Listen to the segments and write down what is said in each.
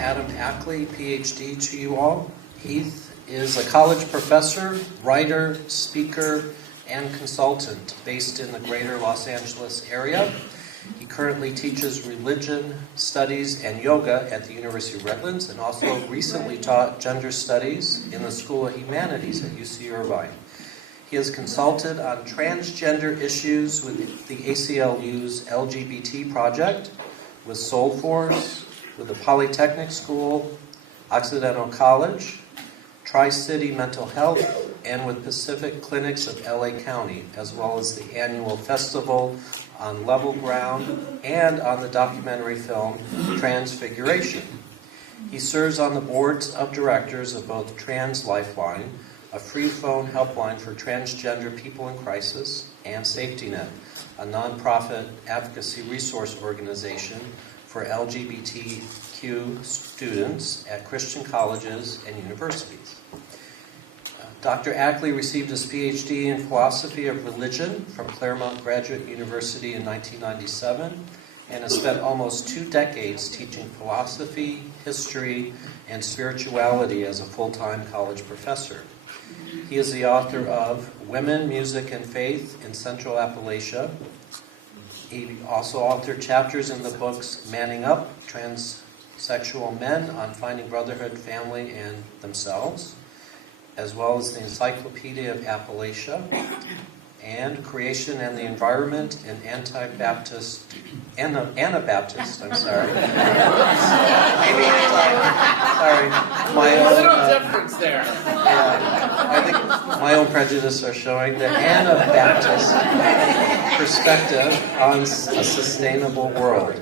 Adam Ackley, PhD, to you all. Heath is a college professor, writer, speaker, and consultant based in the greater Los Angeles area. He currently teaches religion studies and yoga at the University of Redlands, and also recently taught gender studies in the School of Humanities at UC Irvine. He has consulted on transgender issues with the ACLU's LGBT project, with Soul Force, with the Polytechnic School, Occidental College, Tri-City Mental Health, and with Pacific Clinics of LA County, as well as the annual festival on Level Ground and on the documentary film Transfiguration. He serves on the boards of directors of both Trans Lifeline, a free phone helpline for transgender people in crisis, and Safety Net, a nonprofit advocacy resource organization for LGBTQ students at Christian colleges and universities. Dr. Ackley received his PhD in philosophy of religion from Claremont Graduate University in 1997 and has spent almost 2 decades teaching philosophy, history, and spirituality as a full-time college professor. He is the author of Women, Music, and Faith in Central Appalachia. He also authored chapters in the books Manning Up, Transsexual Men on Finding Brotherhood, Family, and Themselves, as well as the Encyclopedia of Appalachia, and Creation and the Environment in Anabaptist, sorry, my own, little difference there. Yeah, I think my own prejudice are showing the Anabaptist perspective on a sustainable world.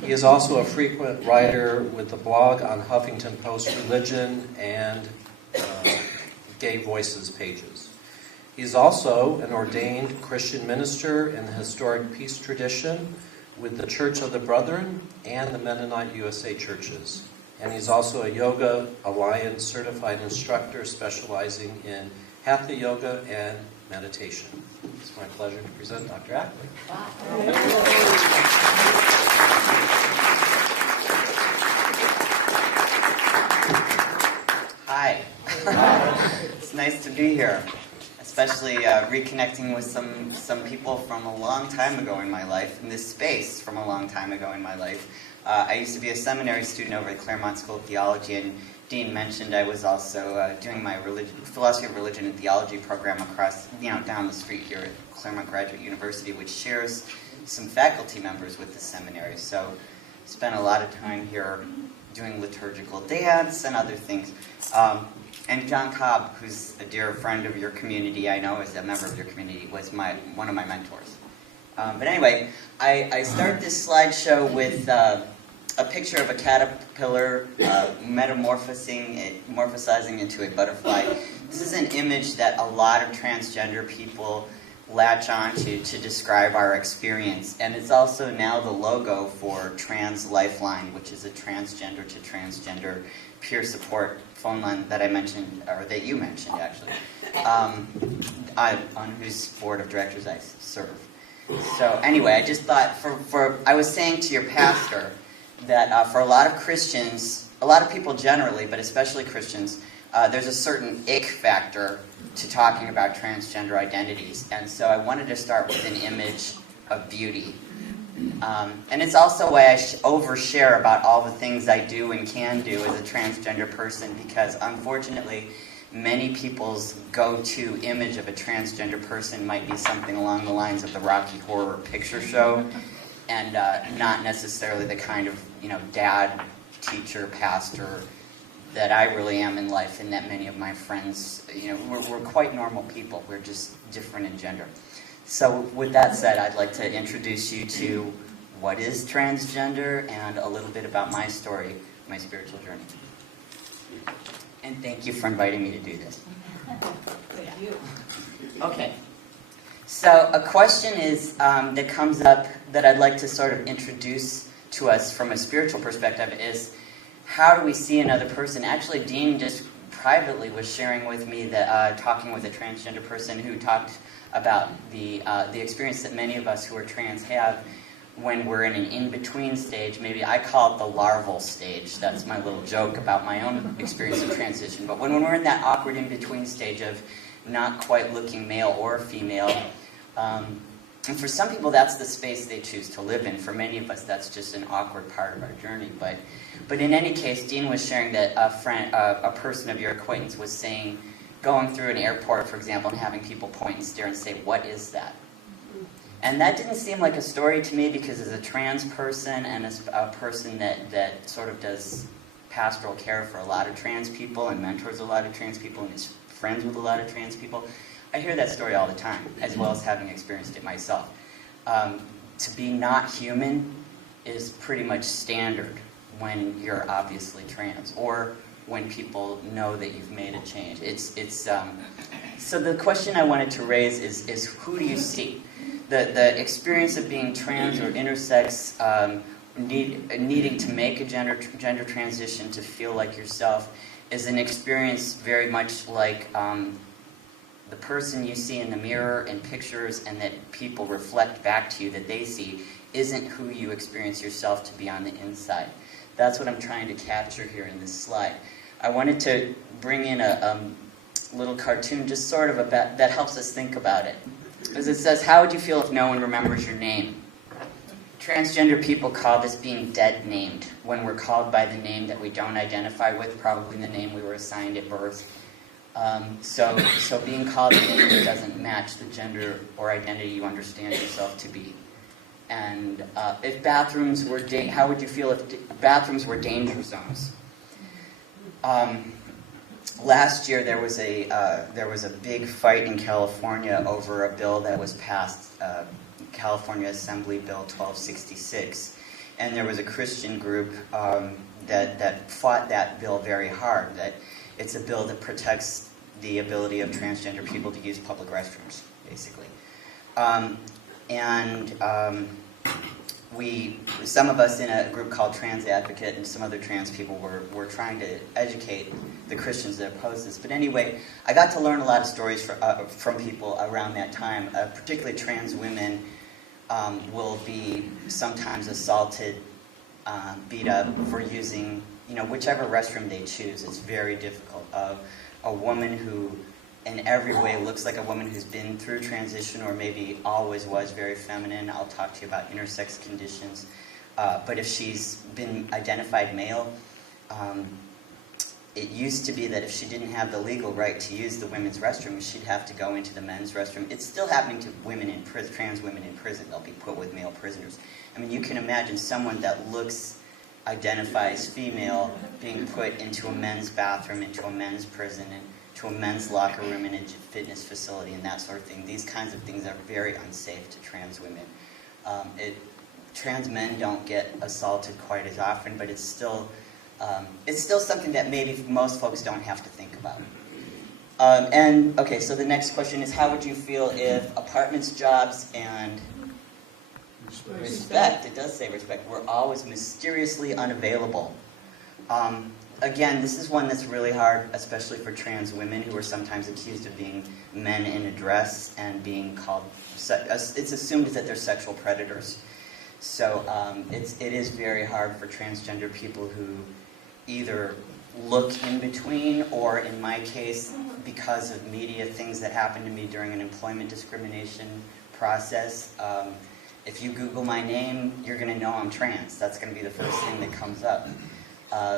He is also a frequent writer with the blog on Huffington Post Religion and Gay Voices pages. He is also an ordained Christian minister in the historic peace tradition with the Church of the Brethren and the Mennonite USA churches. And he's also a Yoga Alliance certified instructor specializing in Hatha Yoga and meditation. It's my pleasure to present Dr. Ackley. Hi. It's nice to be here, especially reconnecting with some people from a long time ago in my life, in this space from a long time ago in my life. I used to be a seminary student over at Claremont School of Theology, and Dean mentioned I was also doing my philosophy of religion and theology program across, down the street here at Claremont Graduate University, which shares some faculty members with the seminary. So spent a lot of time here doing liturgical dance and other things. And John Cobb, who's a dear friend of your community, I know is a member of your community, was one of my mentors. But anyway, I start this slideshow with a picture of a caterpillar metamorphosizing into a butterfly. This is an image that a lot of transgender people latch on to describe our experience. And it's also now the logo for Trans Lifeline, which is a transgender to transgender peer support phone line that I mentioned, or that you mentioned actually, on whose board of directors I serve. So anyway, I just thought, I was saying to your pastor that for a lot of Christians, a lot of people generally, but especially Christians, there's a certain ick factor to talking about transgender identities. And so I wanted to start with an image of beauty. And it's also why I overshare about all the things I do and can do as a transgender person, because unfortunately, many people's go-to image of a transgender person might be something along the lines of the Rocky Horror Picture Show, and not necessarily the kind of, dad, teacher, pastor that I really am in life, and that many of my friends, we're quite normal people. We're just different in gender. So with that said, I'd like to introduce you to what is transgender and a little bit about my story, my spiritual journey. And thank you for inviting me to do this. Okay. So a question is that comes up that I'd like to sort of introduce to us from a spiritual perspective is, how do we see another person? Actually, Dean just privately was sharing with me that talking with a transgender person who talked about the experience that many of us who are trans have, when we're in an in-between stage. Maybe I call it the larval stage. That's my little joke about my own experience of transition. But when we're in that awkward in-between stage of not quite looking male or female, and for some people that's the space they choose to live in. For many of us that's just an awkward part of our journey. But in any case, Dean was sharing that a person of your acquaintance was saying, going through an airport, for example, and having people point and stare and say, "What is that?" And that didn't seem like a story to me, because as a trans person and as a person that sort of does pastoral care for a lot of trans people and mentors a lot of trans people and is friends with a lot of trans people, I hear that story all the time, as well as having experienced it myself. To be not human is pretty much standard when you're obviously trans, or when people know that you've made a change. So the question I wanted to raise is who do you see? The experience of being trans or intersex, needing to make a gender transition to feel like yourself, is an experience very much like the person you see in the mirror in pictures and that people reflect back to you that they see isn't who you experience yourself to be on the inside. That's what I'm trying to capture here in this slide. I wanted to bring in a little cartoon just sort of about, that helps us think about it. Because it says, how would you feel if no one remembers your name? Transgender people call this being dead named, when we're called by the name that we don't identify with, probably the name we were assigned at birth. So being called a name that doesn't match the gender or identity you understand yourself to be. And if bathrooms were, how would you feel if bathrooms were danger zones? Last year there was a big fight in California over a bill that was passed, California Assembly Bill 1266, and there was a Christian group that fought that bill very hard. That it's a bill that protects the ability of transgender people to use public restrooms, basically. Some of us in a group called Trans Advocate and some other trans people were trying to educate the Christians that oppose this. But anyway, I got to learn a lot of stories from people around that time. Particularly trans women will be sometimes assaulted, beat up for using, whichever restroom they choose. It's very difficult. A woman who in every way looks like a woman who's been through transition or maybe always was very feminine. I'll talk to you about intersex conditions. But if she's been identified male, it used to be that if she didn't have the legal right to use the women's restroom, she'd have to go into the men's restroom. It's still happening to women in prison, trans women in prison. They'll be put with male prisoners. I mean, you can imagine someone that identifies female being put into a men's bathroom, into a men's prison, and to a men's locker room in a fitness facility and that sort of thing. These kinds of things are very unsafe to trans women. Trans men don't get assaulted quite as often, but it's still something that maybe most folks don't have to think about. Okay, so the next question is, how would you feel if apartments, jobs, and respect, it does say respect, were always mysteriously unavailable? Again, this is one that's really hard, especially for trans women who are sometimes accused of being men in a dress and being called, it's assumed that they're sexual predators. So it is very hard for transgender people who either look in between, or in my case, because of media things that happened to me during an employment discrimination process. If you Google my name, you're going to know I'm trans. That's going to be the first thing that comes up.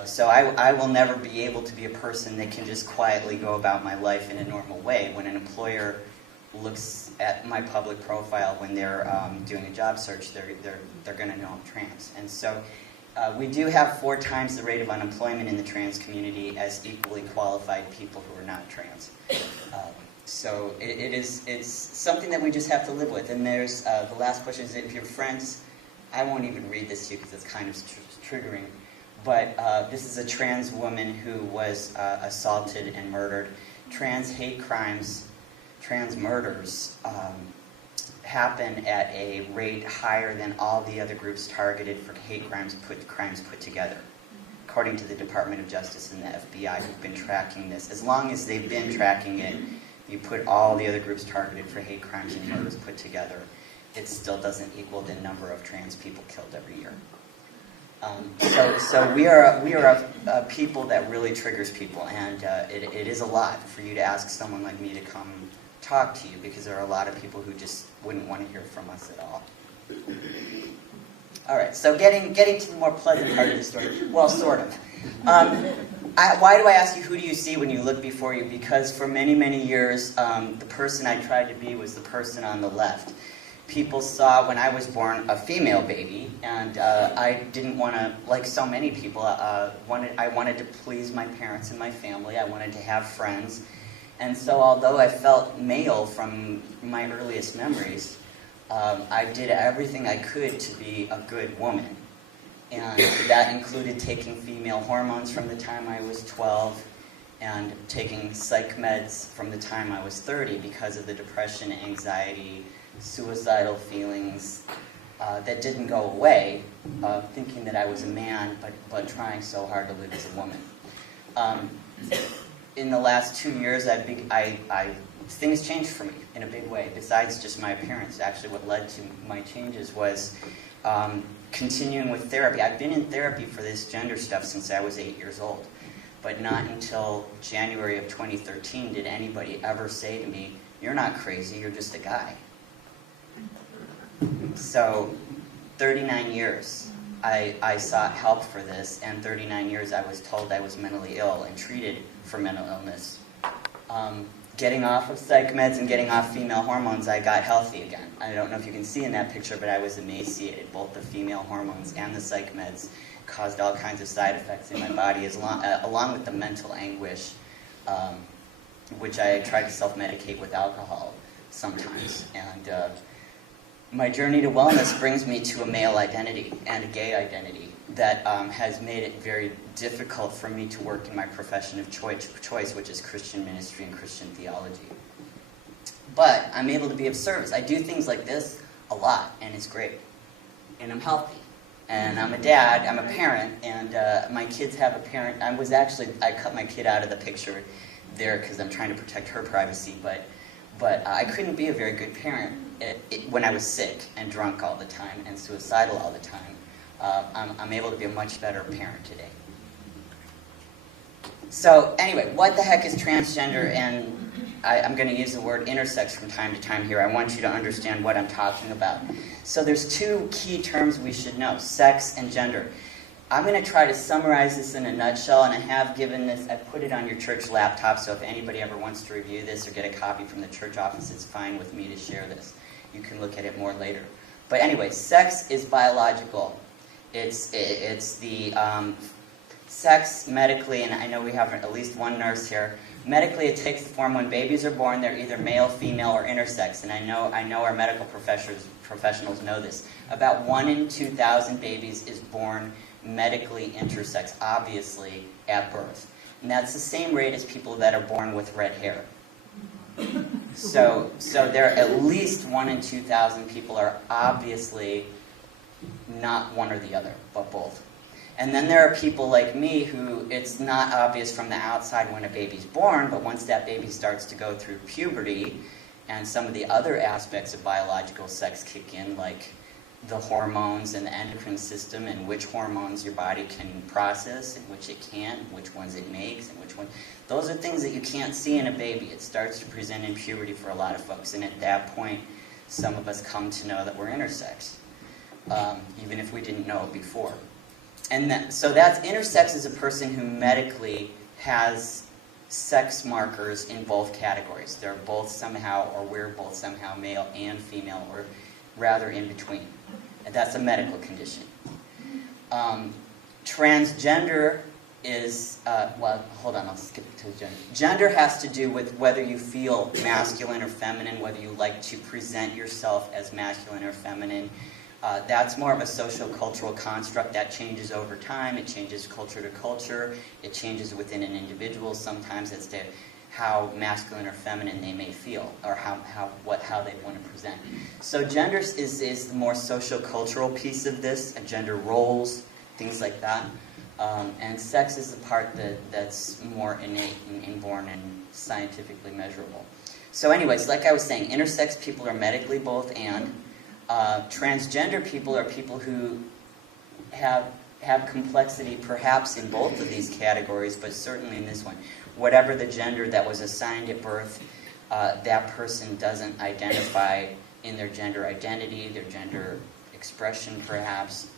So I will never be able to be a person that can just quietly go about my life in a normal way. When an employer looks at my public profile when they're doing a job search, they're going to know I'm trans. And so we do have 4 times the rate of unemployment in the trans community as equally qualified people who are not trans. So it's something that we just have to live with. And there's the last question is, if your friends, I won't even read this to you because it's kind of triggering, but this is a trans woman who was assaulted and murdered. Trans hate crimes, trans murders happen at a rate higher than all the other groups targeted for hate crimes put together, according to the Department of Justice and the FBI, who've been tracking this. As long as they've been tracking it, you put all the other groups targeted for hate crimes and murders put together, it still doesn't equal the number of trans people killed every year. So we are a people that really triggers people, and it is a lot for you to ask someone like me to come talk to you, because there are a lot of people who just wouldn't want to hear from us at all. All right, so getting to the more pleasant part of the story. Well, sort of. Why do I ask you, who do you see when you look before you? Because for many, many years, the person I tried to be was the person on the left. People saw, when I was born, a female baby, and I didn't want to, like so many people, I wanted to please my parents and my family. I wanted to have friends. And so although I felt male from my earliest memories, I did everything I could to be a good woman. And that included taking female hormones from the time I was 12 and taking psych meds from the time I was 30 because of the depression, anxiety, suicidal feelings that didn't go away, thinking that I was a man, but trying so hard to live as a woman. In the last 2 years, things changed for me in a big way. Besides just my appearance, actually what led to my changes was continuing with therapy. I've been in therapy for this gender stuff since I was 8 years old, but not until January of 2013 did anybody ever say to me, "You're not crazy, you're just a guy." So 39 years I sought help for this, and 39 years I was told I was mentally ill and treated for mental illness. Getting off of psych meds and getting off female hormones, I got healthy again. I don't know if you can see in that picture, but I was emaciated. Both the female hormones and the psych meds caused all kinds of side effects in my body, along with the mental anguish, which I tried to self-medicate with alcohol sometimes. And my journey to wellness brings me to a male identity and a gay identity that has made it very difficult for me to work in my profession of choice, which is Christian ministry and Christian theology. But I'm able to be of service. I do things like this a lot, and it's great. And I'm healthy. And I'm a dad, I'm a parent, and my kids have a parent. I cut my kid out of the picture there because I'm trying to protect her privacy, but I couldn't be a very good parent when I was sick and drunk all the time and suicidal all the time. I'm able to be a much better parent today. So anyway, what the heck is transgender? And I'm going to use the word intersex from time to time here. I want you to understand what I'm talking about. So there's two key terms we should know, sex and gender. I'm going to try to summarize this in a nutshell, and I have given this, I put it on your church laptop, so if anybody ever wants to review this or get a copy from the church office, it's fine with me to share this. You can look at it more later. But anyway, sex is biological. It's the sex medically, and I know we have at least one nurse here. Medically, it takes the form when babies are born. They're either male, female, or intersex, and I know our medical professionals know this. About 1 in 2,000 babies is born medically intersex, obviously, at birth. And that's the same rate as people that are born with red hair. So there are at least 1 in 2,000 people are obviously not one or the other, but both. And then there are people like me who it's not obvious from the outside when a baby's born, but once that baby starts to go through puberty and some of the other aspects of biological sex kick in, like the hormones and the endocrine system and which hormones your body can process and which it can't, which ones it makes and which ones. Those are things that you can't see in a baby. It starts to present in puberty for a lot of folks, and at that point, some of us come to know that we're intersex, even if we didn't know it before. And so that's intersex is a person who medically has sex markers in both categories. They're both somehow, or we're both somehow male and female, or rather in between. And that's a medical condition. Transgender is, well, hold on, I'll skip to gender. Gender has to do with whether you feel masculine or feminine, whether you like to present yourself as masculine or feminine. That's more of a social-cultural construct that changes over time. It changes culture to culture. It changes within an individual sometimes as to how masculine or feminine they may feel, or how they want to present. So gender is the more social-cultural piece of this, gender roles, things like that. And sex is the part that's more innate and inborn and scientifically measurable. So anyways, like I was saying, intersex people are medically both and. Transgender people are people who have complexity perhaps in both of these categories, but certainly in this one. Whatever the gender that was assigned at birth, that person doesn't identify in their gender identity, their gender expression perhaps,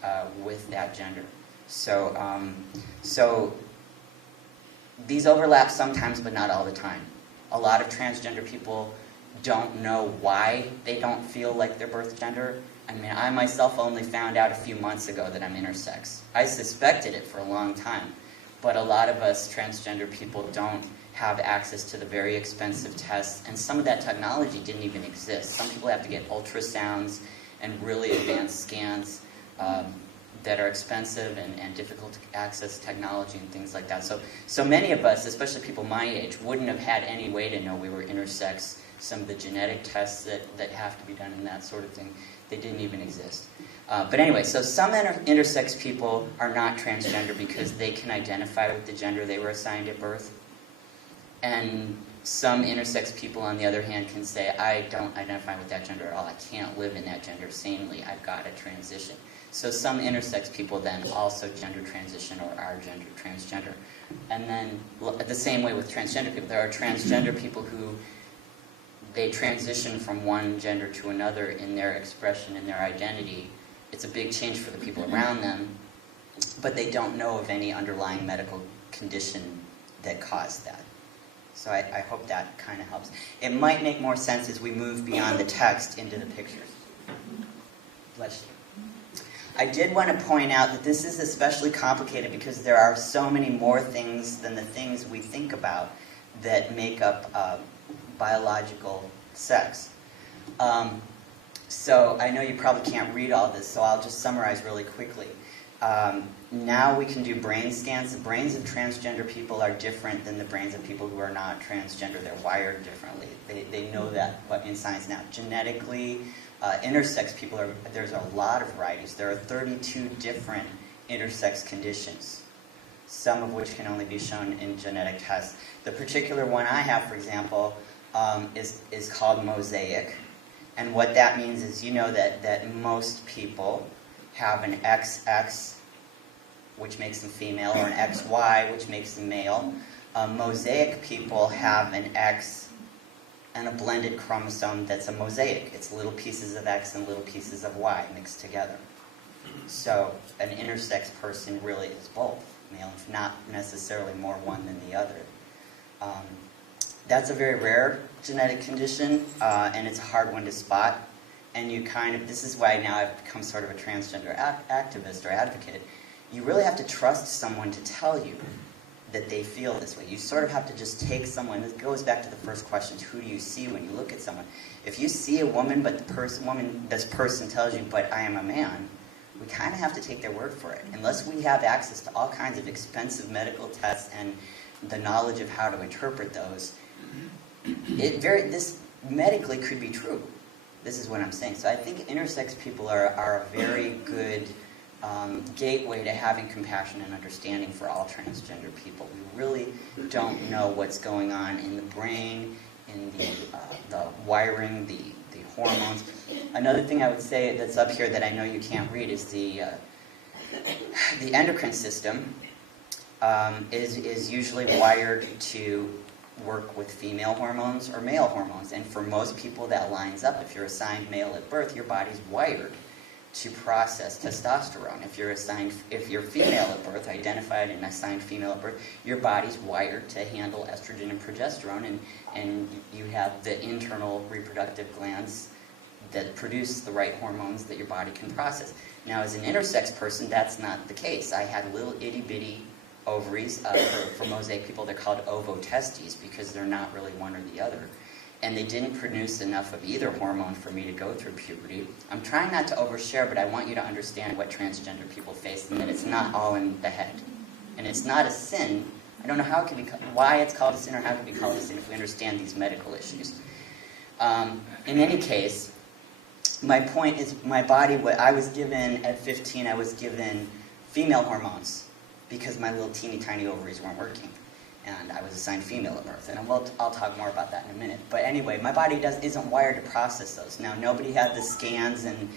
with that gender. So these overlap sometimes, but not all the time. A lot of transgender people don't know why they don't feel like their birth gender. I mean, I myself only found out a few months ago that I'm intersex. I suspected it for a long time, but a lot of us transgender people don't have access to the very expensive tests, and some of that technology didn't even exist. Some people have to get ultrasounds and really advanced scans that are expensive and difficult to access technology and things like that. So many of us, especially people my age, wouldn't have had any way to know we were intersex. Some of the genetic tests that have to be done and that sort of thing, they didn't even exist. But anyway, so some intersex people are not transgender because they can identify with the gender they were assigned at birth. And some intersex people, on the other hand, can say, I don't identify with that gender at all. I can't live in that gender sanely. I've got to transition. So some intersex people then also gender transition or are gender transgender. And then the same way with transgender people. There are transgender people who they transition from one gender to another in their expression, in their identity. It's a big change for the people around them, but they don't know of any underlying medical condition that caused that. So I hope that kind of helps. It might make more sense as we move beyond the text into the pictures. Bless you. I did want to point out that this is especially complicated because there are so many more things than the things we think about that make up biological sex. So I know you probably can't read all this, so I'll just summarize really quickly. Now we can do brain scans. The brains of transgender people are different than the brains of people who are not transgender. They're wired differently. They know that in science now. Genetically, intersex people, there's a lot of varieties. There are 32 different intersex conditions, some of which can only be shown in genetic tests. The particular one I have, for example, is called mosaic. And what that means is, you know that most people have an XX, which makes them female, or an XY, which makes them male. Mosaic people have an X and a blended chromosome that's a mosaic. It's little pieces of X and little pieces of Y mixed together. So an intersex person really is both, male, not necessarily more one than the other. That's a very rare genetic condition, and it's a hard one to spot. And you this is why now I've become sort of a transgender activist or advocate. You really have to trust someone to tell you that they feel this way. You sort of have to just take someone. This goes back to the first question: who do you see when you look at someone? If you see a woman, but this person tells you, "But I am a man," we kind of have to take their word for it. Unless we have access to all kinds of expensive medical tests and the knowledge of how to interpret those, this medically could be true. This is what I'm saying. So I think intersex people are a very good gateway to having compassion and understanding for all transgender people. We really don't know what's going on in the brain, in the wiring, the hormones. Another thing I would say that's up here that I know you can't read is the endocrine system is usually wired to work with female hormones or male hormones. And for most people that lines up. If you're assigned male at birth, your body's wired to process testosterone. If you're female at birth, identified and assigned female at birth, your body's wired to handle estrogen and progesterone, and you have the internal reproductive glands that produce the right hormones that your body can process. Now, as an intersex person, that's not the case. I had little itty-bitty ovaries. For mosaic people, they're called ovotestes because they're not really one or the other. And they didn't produce enough of either hormone for me to go through puberty. I'm trying not to overshare, but I want you to understand what transgender people face and that it's not all in the head. And it's not a sin. I don't know how it can be, why it's called a sin or how it can be called a sin if we understand these medical issues. In any case, my point is my body, what I was given at 15, I was given female hormones because my little teeny tiny ovaries weren't working. and I was assigned female at birth. And I'll talk more about that in a minute. But anyway, my body isn't wired to process those. Now, nobody had the scans and,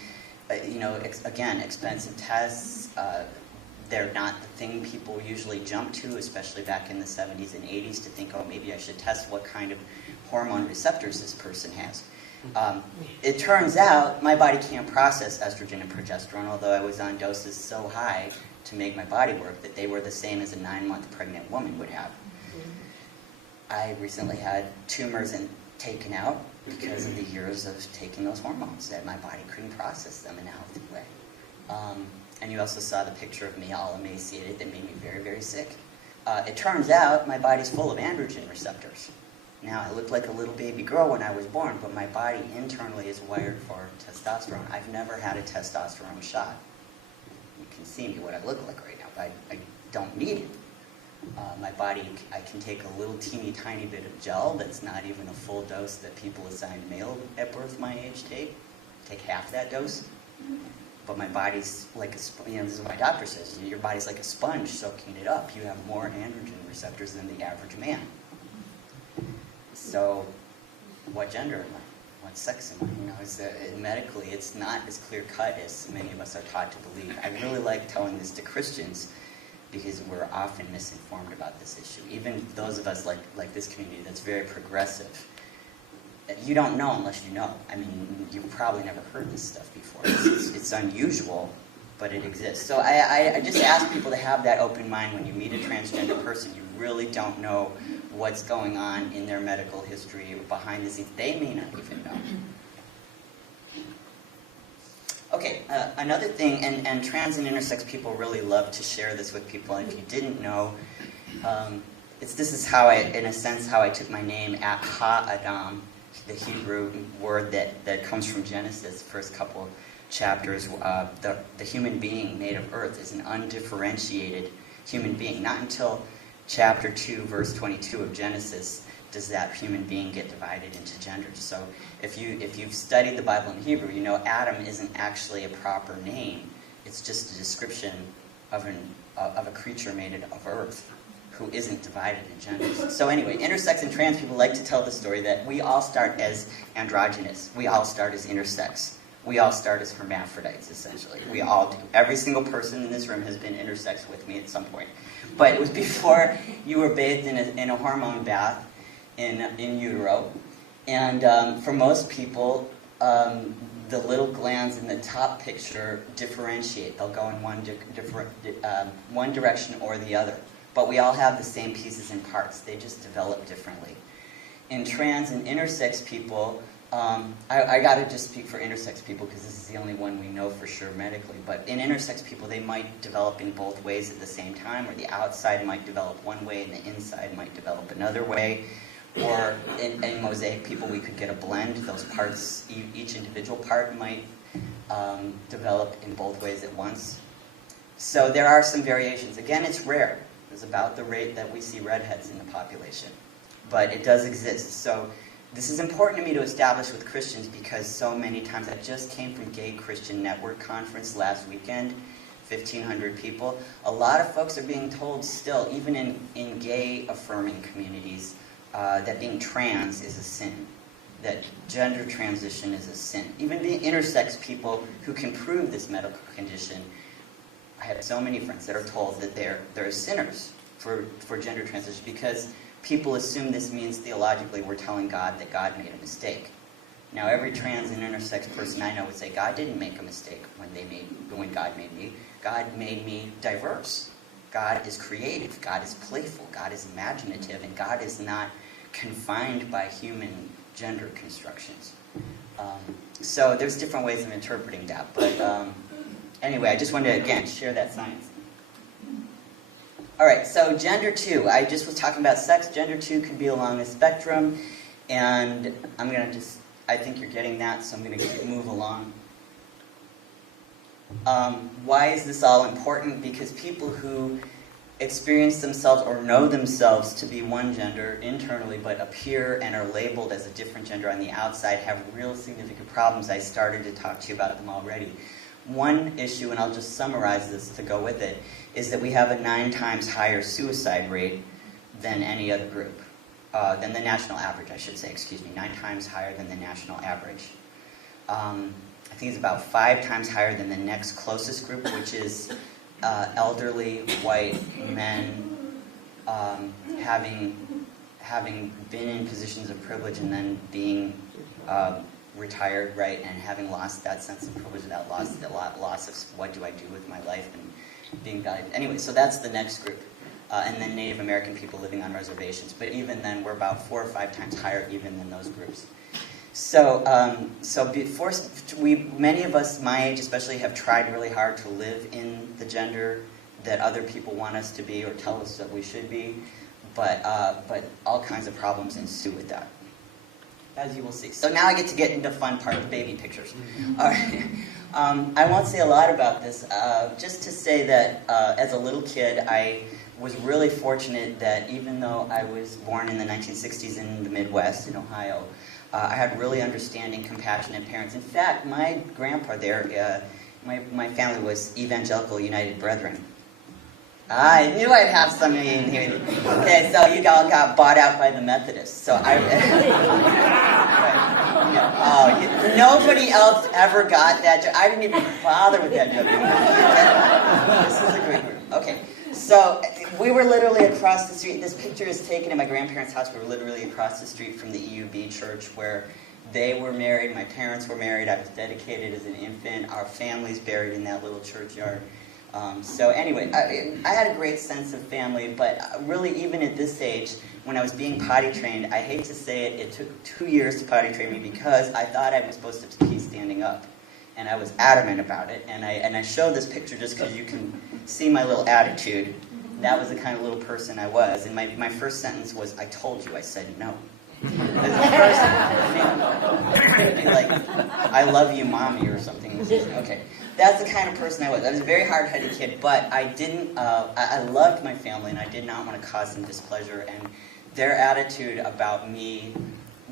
again, expensive tests. They're not the thing people usually jump to, especially back in the 70s and 80s, to think, oh, maybe I should test what kind of hormone receptors this person has. It turns out my body can't process estrogen and progesterone, although I was on doses so high to make my body work that they were the same as a 9-month pregnant woman would have. I recently had tumors taken out because of the years of taking those hormones, that my body couldn't process them in a healthy way. And you also saw the picture of me all emaciated that made me very, very sick. It turns out my body's full of androgen receptors. Now, I looked like a little baby girl when I was born, but my body internally is wired for testosterone. I've never had a testosterone shot. You can see me what I look like right now, but I don't need it. My body, I can take a little teeny tiny bit of gel that's not even a full dose that people assigned male at birth my age take half that dose. But my body's like this is what my doctor says, your body's like a sponge soaking it up. You have more androgen receptors than the average man. So, what gender am I? What sex am I? Medically, it's not as clear cut as many of us are taught to believe. I really like telling this to Christians because we're often misinformed about this issue. Even those of us like this community that's very progressive. You don't know unless you know. I mean, you've probably never heard this stuff before. It's unusual, but it exists. So I just ask people to have that open mind when you meet a transgender person. You really don't know what's going on in their medical history or behind the scenes. They may not even know. Okay, another thing, and trans and intersex people really love to share this with people, and if you didn't know, this is how in a sense, how I took my name, Ha-Adam, the Hebrew word that comes from Genesis, first couple chapters. The human being made of earth is an undifferentiated human being. Not until chapter 2, verse 22 of Genesis does that human being get divided into genders. So if you've studied the Bible in Hebrew, you know Adam isn't actually a proper name. It's just a description of a creature made of earth who isn't divided in genders. So anyway, intersex and trans people like to tell the story that we all start as androgynous. We all start as intersex. We all start as hermaphrodites, essentially. We all do. Every single person in this room has been intersex with me at some point. But it was before you were bathed in a hormone bath in utero. And for most people, the little glands in the top picture differentiate. They'll go in one direction or the other. But we all have the same pieces and parts. They just develop differently. In trans and intersex people, I got to just speak for intersex people because this is the only one we know for sure medically. But in intersex people, they might develop in both ways at the same time, or the outside might develop one way and the inside might develop another way. Or in mosaic people, we could get a blend. Those parts, each individual part might develop in both ways at once. So there are some variations. Again, it's rare. It's about the rate that we see redheads in the population. But it does exist. So this is important to me to establish with Christians because so many times, I just came from Gay Christian Network Conference last weekend, 1,500 people. A lot of folks are being told still, even in gay-affirming communities, that being trans is a sin, that gender transition is a sin. Even the intersex people who can prove this medical condition, I have so many friends that are told that they're sinners for gender transition because people assume this means theologically we're telling God that God made a mistake. Now, every trans and intersex person I know would say God didn't make a mistake when God made me. God made me diverse. God is creative. God is playful. God is imaginative. And God is not confined by human gender constructions. So there's different ways of interpreting that. But anyway, I just wanted to, again, share that science. All right, so gender 2. I just was talking about sex. Gender 2 could be along the spectrum. And I'm going to I think you're getting that, so I'm going to move along. Why is this all important? Because people who experience themselves or know themselves to be one gender internally but appear and are labeled as a different gender on the outside have real significant problems. I started to talk to you about them already. One issue, and I'll just summarize this to go with it, is that we have a 9 times higher suicide rate than any other group, than the national average, I should say, 9 times higher than the national average. I think it's about 5 times higher than the next closest group, which is elderly white men having been in positions of privilege and then being retired, right, and having lost that sense of privilege, that loss of what do I do with my life and being valued. Anyway, so that's the next group. And then Native American people living on reservations. But even then, we're about 4 or 5 times higher even than those groups. So, many of us my age especially have tried really hard to live in the gender that other people want us to be or tell us that we should be, but all kinds of problems ensue with that, as you will see. So now I get to get into the fun part, the baby pictures. All right. I won't say a lot about this, just to say that as a little kid, I was really fortunate that even though I was born in the 1960s in the Midwest, in Ohio, I had really understanding, compassionate parents. In fact, my grandpa there, my family was Evangelical United Brethren. I knew I'd have somebody in here. Okay, so you all got bought out by the Methodists. So I... right. Nobody else ever got that joke. I didn't even bother with that joke. This is a great group. Okay, so we were literally across the street. This picture is taken at my grandparents' house. We were literally across the street from the EUB church where they were married. My parents were married. I was dedicated as an infant. Our family's buried in that little churchyard. So anyway, I had a great sense of family, but really even at this age, when I was being potty trained, I hate to say it, it took 2 years to potty train me because I thought I was supposed to pee standing up. And I was adamant about it. And I show this picture just because you can see my little attitude. That was the kind of little person I was. And my first sentence was, I told you, I said no. As the first, it would be like, I love you, mommy, or something. Okay. That's the kind of person I was. I was a very hard-headed kid, but I didn't, I loved my family, and I did not want to cause them displeasure. And their attitude about me,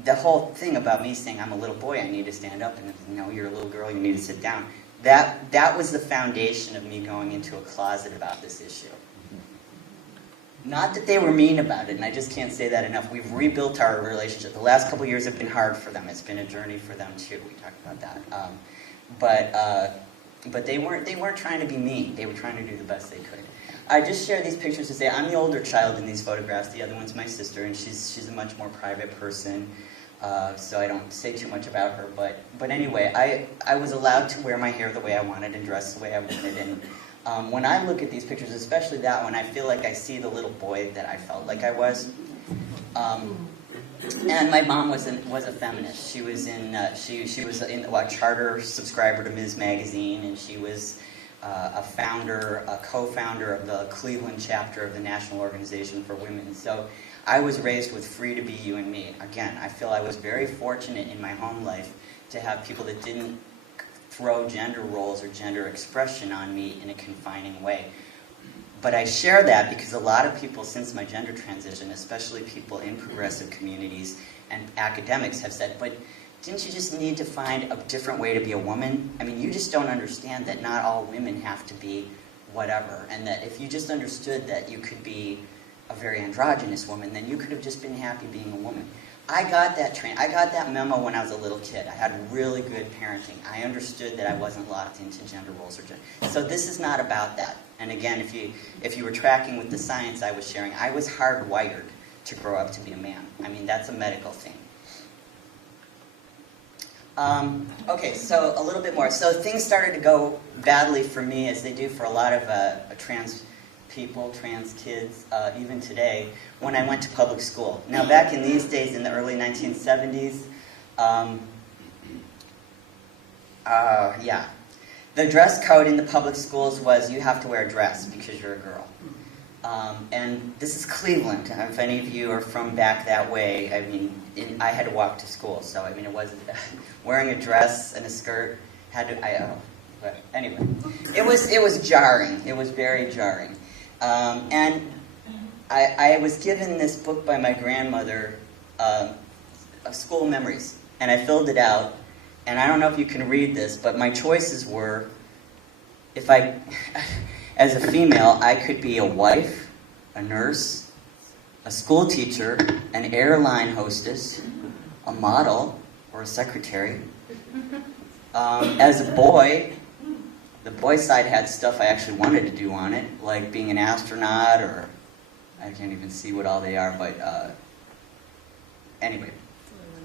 the whole thing about me saying, I'm a little boy, I need to stand up, and no, you're a little girl, you need to sit down. That was the foundation of me going into a closet about this issue. Not that they were mean about it, and I just can't say that enough. We've rebuilt our relationship. The last couple of years have been hard for them. It's been a journey for them, too. We talked about that. But they weren't trying to be mean. They were trying to do the best they could. I just share these pictures to say I'm the older child in these photographs. The other one's my sister, and she's a much more private person, so I don't say too much about her. But anyway, I was allowed to wear my hair the way I wanted and dress the way I wanted. And when I look at these pictures, especially that one, I feel like I see the little boy that I felt like I was. And my mom was a feminist. She was she was a charter subscriber to Ms. Magazine, and she was a co-founder of the Cleveland chapter of the National Organization for Women. So I was raised with free to be you and me. Again, I feel I was very fortunate in my home life to have people that didn't throw gender roles or gender expression on me in a confining way. But I share that because a lot of people since my gender transition, especially people in progressive communities and academics, have said, but didn't you just need to find a different way to be a woman? I mean, you just don't understand that not all women have to be whatever, and that if you just understood that you could be a very androgynous woman, then you could have just been happy being a woman. I got that memo when I was a little kid. I had really good parenting. I understood that I wasn't locked into gender roles or gender. So this is not about that. And again, if you were tracking with the science I was sharing, I was hardwired to grow up to be a man. I mean, that's a medical thing. Okay, so a little bit more. So things started to go badly for me, as they do for a lot of trans people, trans kids, even today, when I went to public school. Now, back in these days, in the early 1970s, the dress code in the public schools was you have to wear a dress because you're a girl. And this is Cleveland. If any of you are from back that way, I mean, I had to walk to school, so I mean, it wasn't wearing a dress and a skirt. But anyway, it was jarring. It was very jarring. And I was given this book by my grandmother, of school memories, and I filled it out. And I don't know if you can read this, but my choices were, if I, as a female, I could be a wife, a nurse, a school teacher, an airline hostess, a model, or a secretary. As a boy, the boy side had stuff I actually wanted to do on it, like being an astronaut, or I can't even see what all they are, but anyway.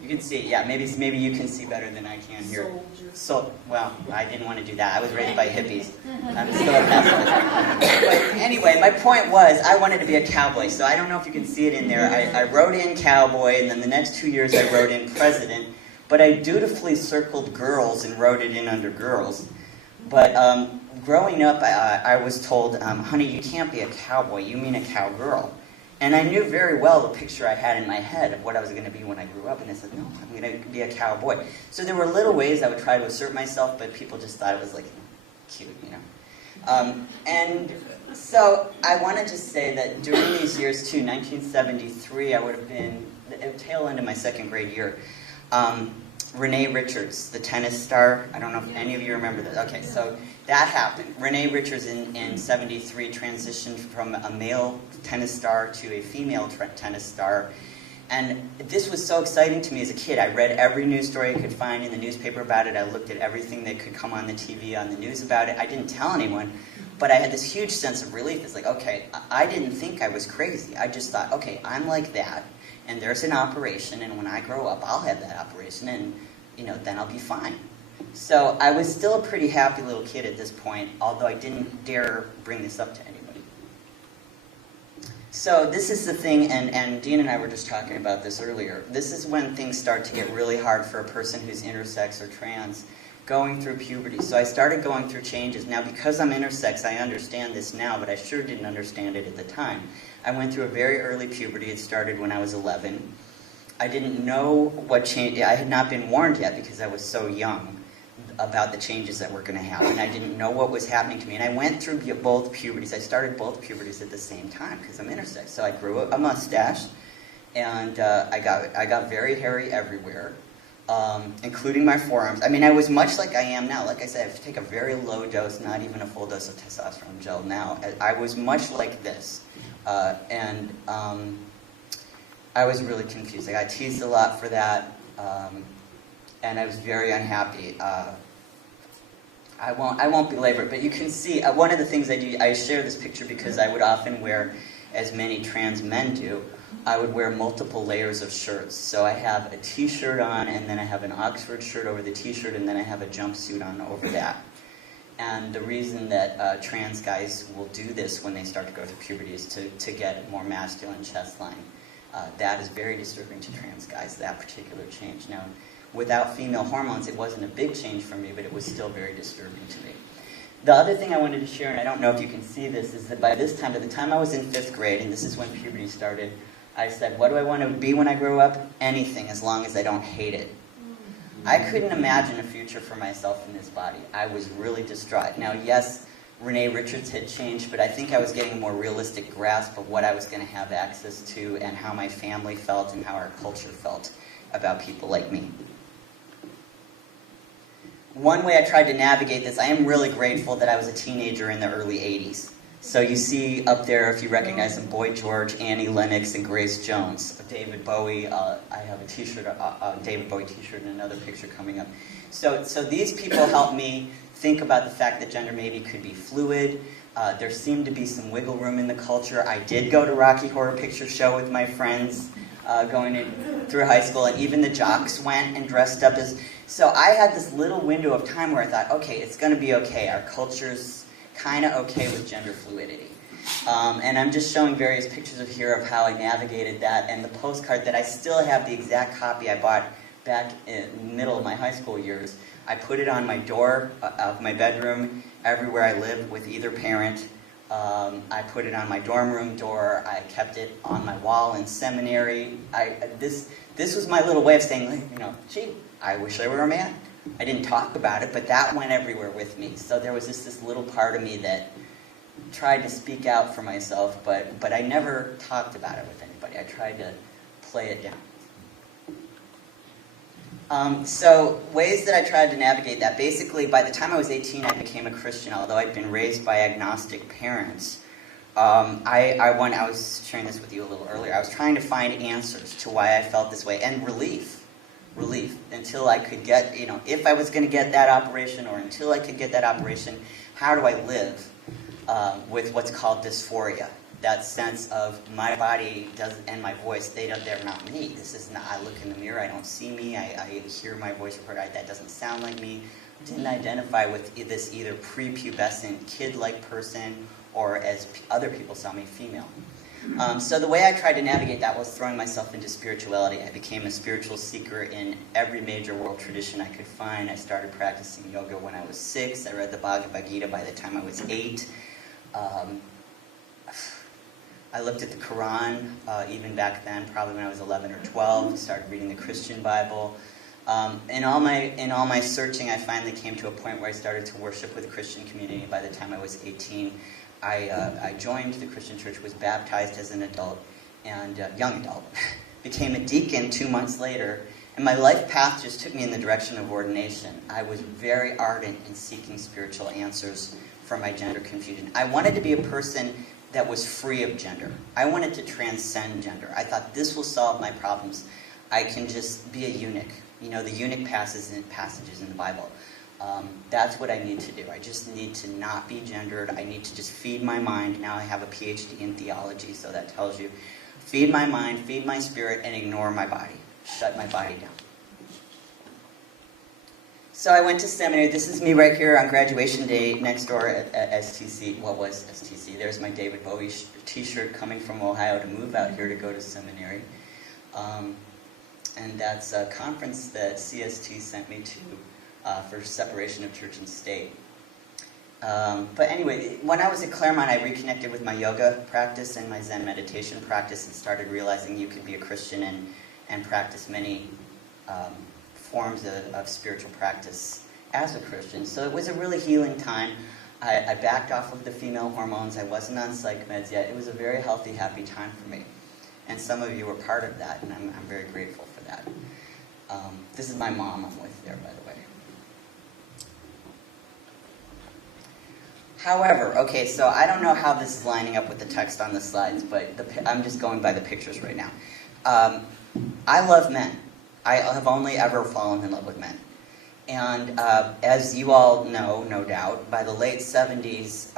You can see, yeah, maybe you can see better than I can here. So, well, I didn't want to do that. I was raised by hippies. I'm still a pacifist. But anyway, my point was I wanted to be a cowboy, so I don't know if you can see it in there. I wrote in cowboy, and then the next 2 years I wrote in president, but I dutifully circled girls and wrote it in under girls. But growing up, I was told, honey, you can't be a cowboy, you mean a cowgirl. And I knew very well the picture I had in my head of what I was going to be when I grew up. And I said, no, I'm going to be a cowboy. So there were little ways I would try to assert myself, but people just thought it was like cute, you know. And so I want to just say that during these years, too, 1973, I would have been the tail end of my second grade year. Renee Richards, the tennis star. I don't know if any of you remember that. Okay, so that happened. Renee Richards in 73 transitioned from a male tennis star to a female tennis star. And this was so exciting to me as a kid. I read every news story I could find in the newspaper about it. I looked at everything that could come on the TV, on the news about it. I didn't tell anyone, but I had this huge sense of relief. It's like, okay, I didn't think I was crazy. I just thought, okay, I'm like that, and there's an operation, and when I grow up, I'll have that operation, and then I'll be fine. So I was still a pretty happy little kid at this point, although I didn't dare bring this up to anybody. So this is the thing, and Dean and I were just talking about this earlier. This is when things start to get really hard for a person who's intersex or trans, going through puberty. So I started going through changes. Now, because I'm intersex, I understand this now, but I sure didn't understand it at the time. I went through a very early puberty. It started when I was 11. I didn't know what change. I had not been warned yet because I was so young about the changes that were going to happen. I didn't know what was happening to me, and I went through both puberties. I started both puberties at the same time because I'm intersex. So I grew a mustache, and I got very hairy everywhere, including my forearms. I mean, I was much like I am now. Like I said, I have to take a very low dose, not even a full dose of testosterone gel now. I was much like this, and I was really confused. I got teased a lot for that, and I was very unhappy. I won't belabor it, but you can see one of the things I do. I share this picture because I would often wear, as many trans men do, I would wear multiple layers of shirts. So I have a T-shirt on, and then I have an Oxford shirt over the T-shirt, and then I have a jumpsuit on over that. And the reason that trans guys will do this when they start to go through puberty is to get a more masculine chest line. That is very disturbing to trans guys, that particular change. Now, without female hormones, it wasn't a big change for me, but it was still very disturbing to me. The other thing I wanted to share, and I don't know if you can see this, is that by this time, by the time I was in 5th grade, and this is when puberty started, I said, what do I want to be when I grow up? Anything, as long as I don't hate it. I couldn't imagine a future for myself in this body. I was really distraught. Now, yes, Renee Richards had changed, but I think I was getting a more realistic grasp of what I was going to have access to and how my family felt and how our culture felt about people like me. One way I tried to navigate this, I am really grateful that I was a teenager in the early 80s. So you see up there, if you recognize them, Boy George, Annie Lennox, and Grace Jones. David Bowie, I have a t-shirt, a David Bowie t-shirt, and another picture coming up. So these people helped me think about the fact that gender maybe could be fluid. There seemed to be some wiggle room in the culture. I did go to Rocky Horror Picture Show with my friends through high school, and even the jocks went and dressed up as... So I had this little window of time where I thought, okay, it's going to be okay. Our culture's kind of okay with gender fluidity. And I'm just showing various pictures of here of how I navigated that, and the postcard that I still have the exact copy I bought back in the middle of my high school years. I put it on my door of my bedroom everywhere I lived with either parent. I put it on my dorm room door. I kept it on my wall in seminary. This was my little way of saying, gee, I wish I were a man. I didn't talk about it, but that went everywhere with me. So there was this little part of me that tried to speak out for myself, but I never talked about it with anybody. I tried to play it down. So ways that I tried to navigate that. Basically, by the time I was 18, I became a Christian, although I'd been raised by agnostic parents. I was sharing this with you a little earlier. I was trying to find answers to why I felt this way, and relief, until I could get, if I was going to get that operation, or until I could get that operation, how do I live with what's called dysphoria? That sense of my body and my voice, they're not me. This is not, I look in the mirror, I don't see me, I hear my voice recorded, that doesn't sound like me. Didn't identify with this either prepubescent, kid-like person, or as other people saw me, female. So the way I tried to navigate that was throwing myself into spirituality. I became a spiritual seeker in every major world tradition I could find. I started practicing yoga when I was 6. I read the Bhagavad Gita by the time I was 8. I looked at the Quran even back then, probably when I was 11 or 12. Started reading the Christian Bible. In all my searching, I finally came to a point where I started to worship with a Christian community. By the time I was 18, I joined the Christian church, was baptized as an adult, and young adult. Became a deacon 2 months later, and my life path just took me in the direction of ordination. I was very ardent in seeking spiritual answers for my gender confusion. I wanted to be a person that was free of gender. I wanted to transcend gender. I thought, this will solve my problems. I can just be a eunuch. The eunuch passages in the Bible. That's what I need to do. I just need to not be gendered. I need to just feed my mind. Now I have a PhD in theology, so that tells you. Feed my mind, feed my spirit, and ignore my body. Shut my body down. So I went to seminary. This is me right here on graduation day next door at STC. What was STC? There's my David Bowie t-shirt, coming from Ohio to move out here to go to seminary. And that's a conference that CST sent me to for separation of church and state. But anyway, when I was at Claremont, I reconnected with my yoga practice and my Zen meditation practice, and started realizing you could be a Christian and practice many forms of spiritual practice as a Christian. So it was a really healing time. I backed off of the female hormones. I wasn't on psych meds yet. It was a very healthy, happy time for me. And some of you were part of that, and I'm very grateful for that. This is my mom I'm with there, by the way. However, okay, so I don't know how this is lining up with the text on the slides, but I'm just going by the pictures right now. I love men. I have only ever fallen in love with men. And as you all know, no doubt, by the late 70s,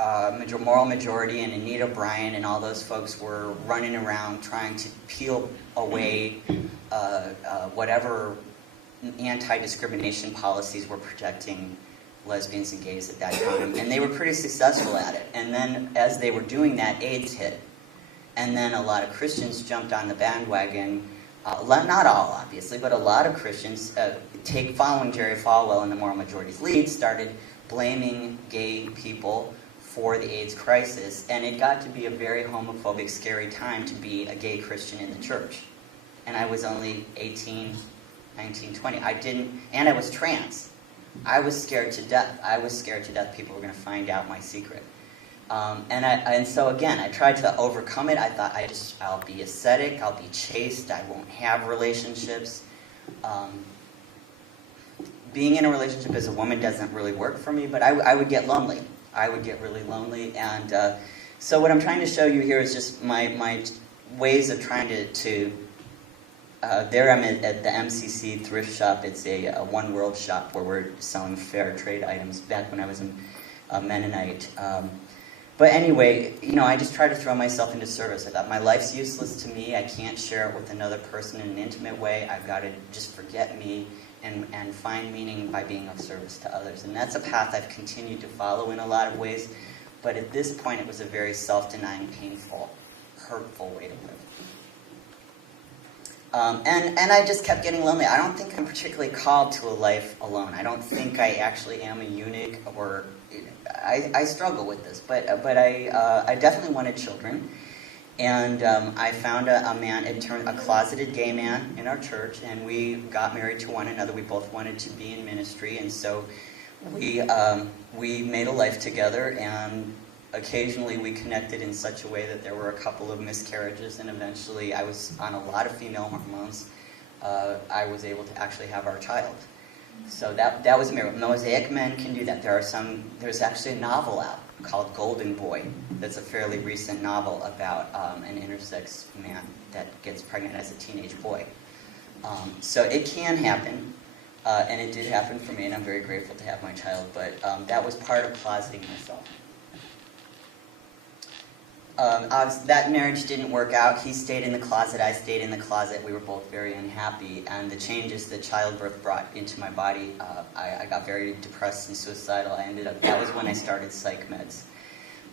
Moral Majority and Anita Bryant and all those folks were running around trying to peel away whatever anti-discrimination policies were protecting lesbians and gays at that time. And they were pretty successful at it. And then as they were doing that, AIDS hit. And then a lot of Christians jumped on the bandwagon. Not all, obviously, but a lot of Christians, following Jerry Falwell and the Moral Majority's lead, started blaming gay people for the AIDS crisis, and it got to be a very homophobic, scary time to be a gay Christian in the church. And I was only 18, 19, 20. And I was trans. I was scared to death. I was scared to death people were going to find out my secret. And so again, I tried to overcome it. I thought I'll be ascetic, I'll be chaste, I won't have relationships. Being in a relationship as a woman doesn't really work for me, but I would get lonely. I would get really lonely. And so what I'm trying to show you here is just my ways of trying to there I'm at the MCC thrift shop. It's a One World shop where we're selling fair trade items back when I was a Mennonite. But anyway, I just try to throw myself into service. I thought, my life's useless to me. I can't share it with another person in an intimate way. I've got to just forget me and find meaning by being of service to others. And that's a path I've continued to follow in a lot of ways. But at this point, it was a very self-denying, painful, hurtful way to live. And I just kept getting lonely. I don't think I'm particularly called to a life alone. I don't think I actually am a eunuch, or I struggle with this. But I definitely wanted children, and I found a man, a closeted gay man in our church, and we got married to one another. We both wanted to be in ministry, and so we made a life together, and occasionally we connected in such a way that there were a couple of miscarriages, and eventually I was on a lot of female hormones. I was able to actually have our child. So that was a miracle. Mosaic men can do that. There's actually a novel out called Golden Boy. That's a fairly recent novel about an intersex man that gets pregnant as a teenage boy. So it can happen, and it did happen for me, and I'm very grateful to have my child, but that was part of closeting myself. That marriage didn't work out. He stayed in the closet, I stayed in the closet. We were both very unhappy, and the changes that childbirth brought into my body, I got very depressed and suicidal. That was when I started psych meds.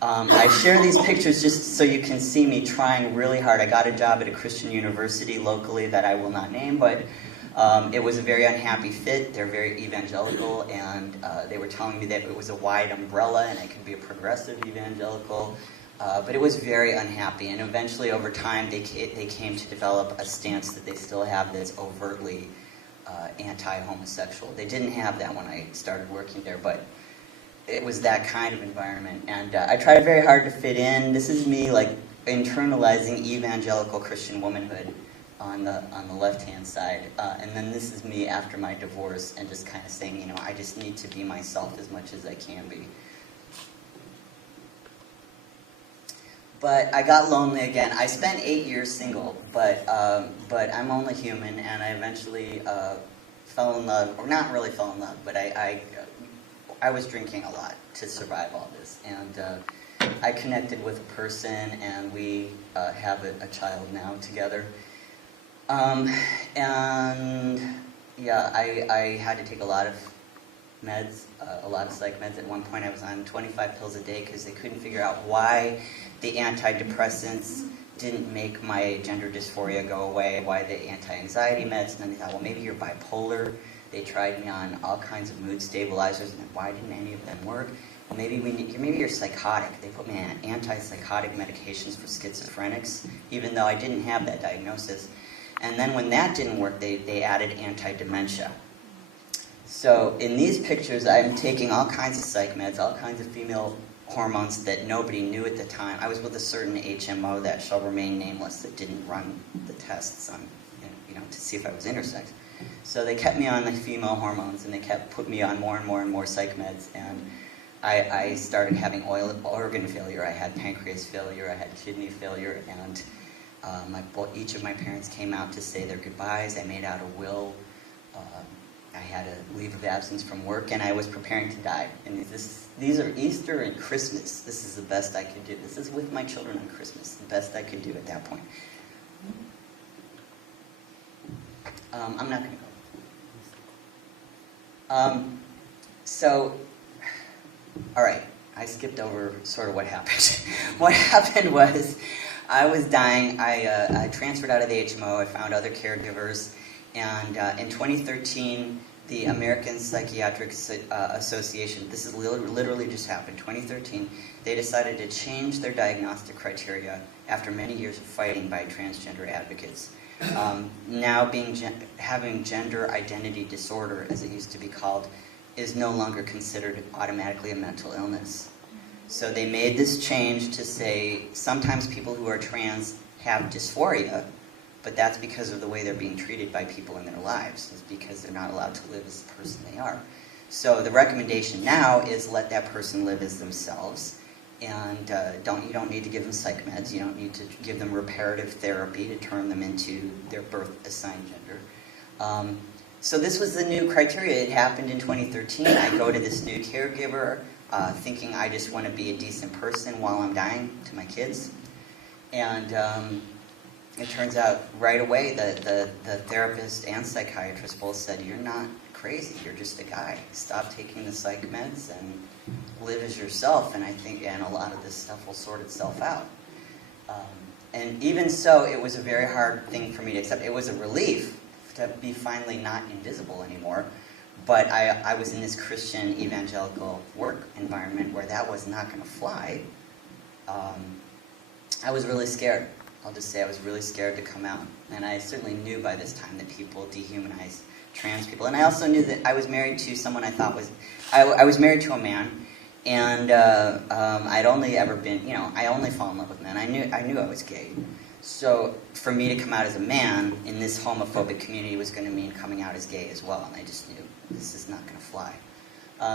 I share these pictures just so you can see me trying really hard. I got a job at a Christian university locally that I will not name, but it was a very unhappy fit. They're very evangelical, and they were telling me that it was a wide umbrella and I could be a progressive evangelical. But it was very unhappy, and eventually over time they came to develop a stance that they still have that's overtly anti-homosexual. They didn't have that when I started working there, but it was that kind of environment. And I tried very hard to fit in. This is me like internalizing evangelical Christian womanhood on the left-hand side. And then this is me after my divorce and just kind of saying, I just need to be myself as much as I can be. But I got lonely again. I spent 8 years single, but I'm only human, and I eventually fell in love, or not really fell in love, but I was drinking a lot to survive all this, and I connected with a person, and we have a child now together. And yeah, I had to take a lot of meds, a lot of psych meds. At one point I was on 25 pills a day because they couldn't figure out why the antidepressants didn't make my gender dysphoria go away, why the anti-anxiety meds, and then they thought, well, maybe you're bipolar. They tried me on all kinds of mood stabilizers, and why didn't any of them work? Maybe you're psychotic. They put me on antipsychotic medications for schizophrenics, even though I didn't have that diagnosis. And then when that didn't work, they added anti-dementia. So in these pictures, I'm taking all kinds of psych meds, all kinds of female hormones that nobody knew at the time. I was with a certain HMO that shall remain nameless that didn't run the tests on, to see if I was intersex. So they kept me on the female hormones, and they kept putting me on more and more and more psych meds, and I started having organ failure. I had pancreas failure, I had kidney failure, and each of my parents came out to say their goodbyes. I made out a will. I had a leave of absence from work, and I was preparing to die. And these are Easter and Christmas. This is the best I could do. This is with my children on Christmas, the best I could do at that point. I'm not going to go. All right, I skipped over sort of what happened. What happened was I was dying. I transferred out of the HMO. I found other caregivers. And in 2013, the American Psychiatric Association, this is literally just happened, 2013, they decided to change their diagnostic criteria after many years of fighting by transgender advocates. Now having gender identity disorder, as it used to be called, is no longer considered automatically a mental illness. So they made this change to say sometimes people who are trans have dysphoria, but that's because of the way they're being treated by people in their lives. It's because they're not allowed to live as the person they are. So the recommendation now is let that person live as themselves, and you don't need to give them psych meds. You don't need to give them reparative therapy to turn them into their birth-assigned gender. So this was the new criteria. It happened in 2013. I go to this new caregiver thinking I just want to be a decent person while I'm dying to my kids. And it turns out right away the therapist and psychiatrist both said, you're not crazy, you're just a guy. Stop taking the psych meds and live as yourself, and a lot of this stuff will sort itself out. And even so, it was a very hard thing for me to accept. It was a relief to be finally not invisible anymore, but I was in this Christian evangelical work environment where that was not going to fly. I was really scared. I'll just say I was really scared to come out. And I certainly knew by this time that people dehumanize trans people. And I also knew that I was married to someone I thought was... I was married to a man, and I'd only ever been... I only fall in love with men. I knew I was gay. So for me to come out as a man in this homophobic community was going to mean coming out as gay as well. And I just knew this is not going to fly.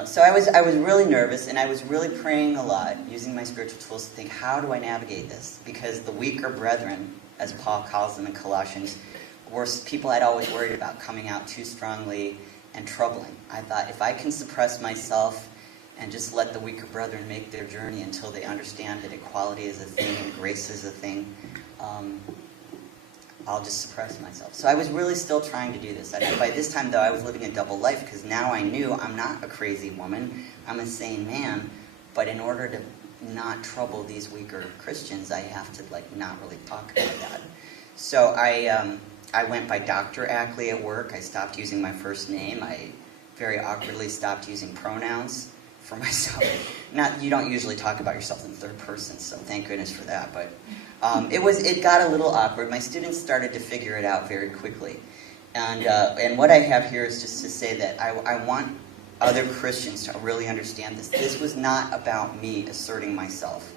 So I was really nervous, and I was really praying a lot, using my spiritual tools to think, how do I navigate this? Because the weaker brethren, as Paul calls them in Colossians, were people I'd always worried about coming out too strongly and troubling. I thought, if I can suppress myself and just let the weaker brethren make their journey until they understand that equality is a thing and grace is a thing, I'll just suppress myself. So I was really still trying to do this. By this time, though, I was living a double life, because now I knew I'm not a crazy woman. I'm a sane man. But in order to not trouble these weaker Christians, I have to not really talk about that. So I went by Dr. Ackley at work. I stopped using my first name. I very awkwardly stopped using pronouns for myself. You don't usually talk about yourself in third person, so thank goodness for that. But it got a little awkward. My students started to figure it out very quickly. And what I have here is just to say that I want other Christians to really understand this. This was not about me asserting myself.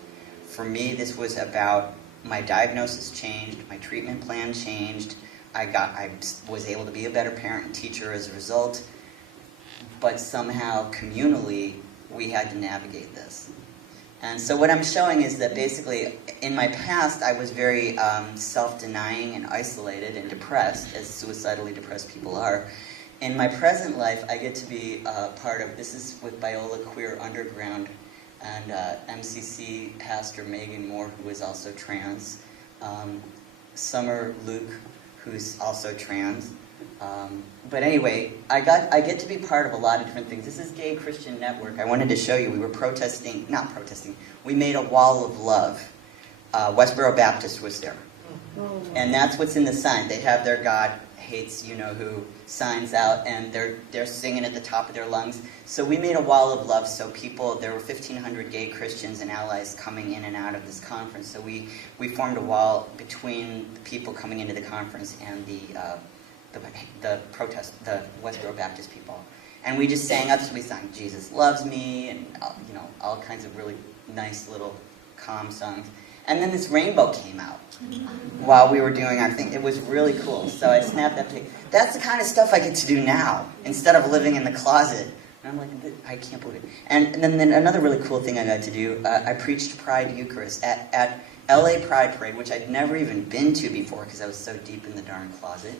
For me, this was about my diagnosis changed, my treatment plan changed. I was able to be a better parent and teacher as a result. But somehow, communally, we had to navigate this. And so what I'm showing is that basically, in my past, I was very self-denying and isolated and depressed, as suicidally depressed people are. In my present life, I get to be part of, this is with Biola Queer Underground, and MCC pastor Megan Moore, who is also trans, Summer Luke, who's also trans. But anyway, I get to be part of a lot of different things. This is Gay Christian Network. I wanted to show you, we were we made a wall of love. Westboro Baptist was there. And that's what's in the sign. They have their God hates you-know-who signs out, and they're singing at the top of their lungs. So we made a wall of love, so there were 1,500 gay Christians and allies coming in and out of this conference. So we formed a wall between the people coming into the conference and the Westboro Baptist people. And we just sang up, so we sang Jesus Loves Me, and all kinds of really nice little calm songs. And then this rainbow came out while we were doing our thing. It was really cool. So I snapped that pic. That's the kind of stuff I get to do now, instead of living in the closet. And I'm like, I can't believe it. And then another really cool thing I got to do, I preached Pride Eucharist at LA Pride Parade, which I'd never even been to before because I was so deep in the darn closet.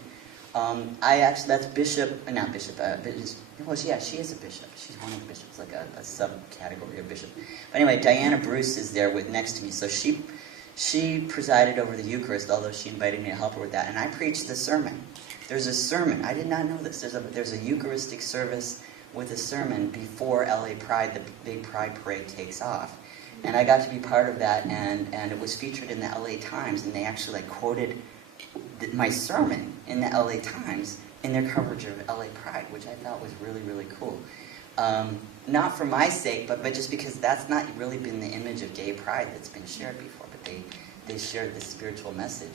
That's Bishop, not Bishop, she is a bishop. She's one of the bishops, like a subcategory of bishop. But anyway, Diana Bruce is there next to me, so she presided over the Eucharist, although she invited me to help her with that, and I preached the sermon. There's a sermon. I did not know this. There's a Eucharistic service with a sermon before LA Pride, the big Pride Parade takes off. And I got to be part of that, and it was featured in the LA Times, and they actually quoted my sermon in the LA Times in their coverage of LA Pride, which I thought was really, really cool. Not for my sake, but just because that's not really been the image of gay pride that's been shared before, but they shared this spiritual message.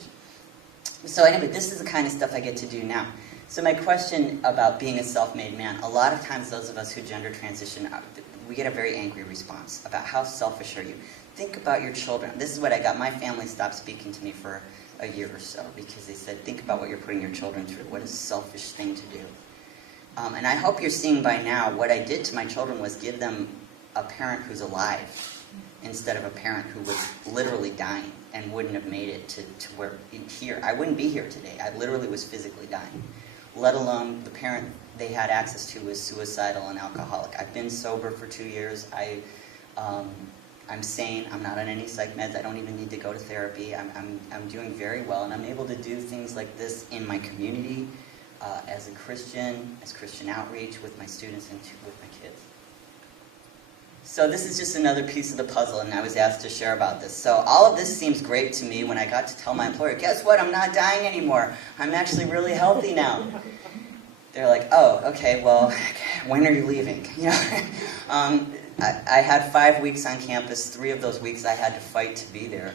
So anyway, this is the kind of stuff I get to do now. So my question about being a self-made man, a lot of times those of us who gender transition, we get a very angry response about how selfish are you. Think about your children. This is what I got. My family stopped speaking to me for a year or so because they said, think about what you're putting your children through. What a selfish thing to do. And I hope you're seeing by now what I did to my children was give them a parent who's alive instead of a parent who was literally dying and wouldn't have made it to where here. I wouldn't be here today. I literally was physically dying, let alone the parent they had access to was suicidal and alcoholic. I've been sober for 2 years. I'm sane. I'm not on any psych meds. I don't even need to go to therapy. I'm doing very well, and I'm able to do things like this in my community, as a Christian, as Christian outreach with my students and with my kids. So this is just another piece of the puzzle, and I was asked to share about this. So all of this seems great to me when I got to tell my employer, guess what? I'm not dying anymore. I'm actually really healthy now. They're like, oh, okay, well, when are you leaving? I had 5 weeks on campus. 3 of those weeks I had to fight to be there.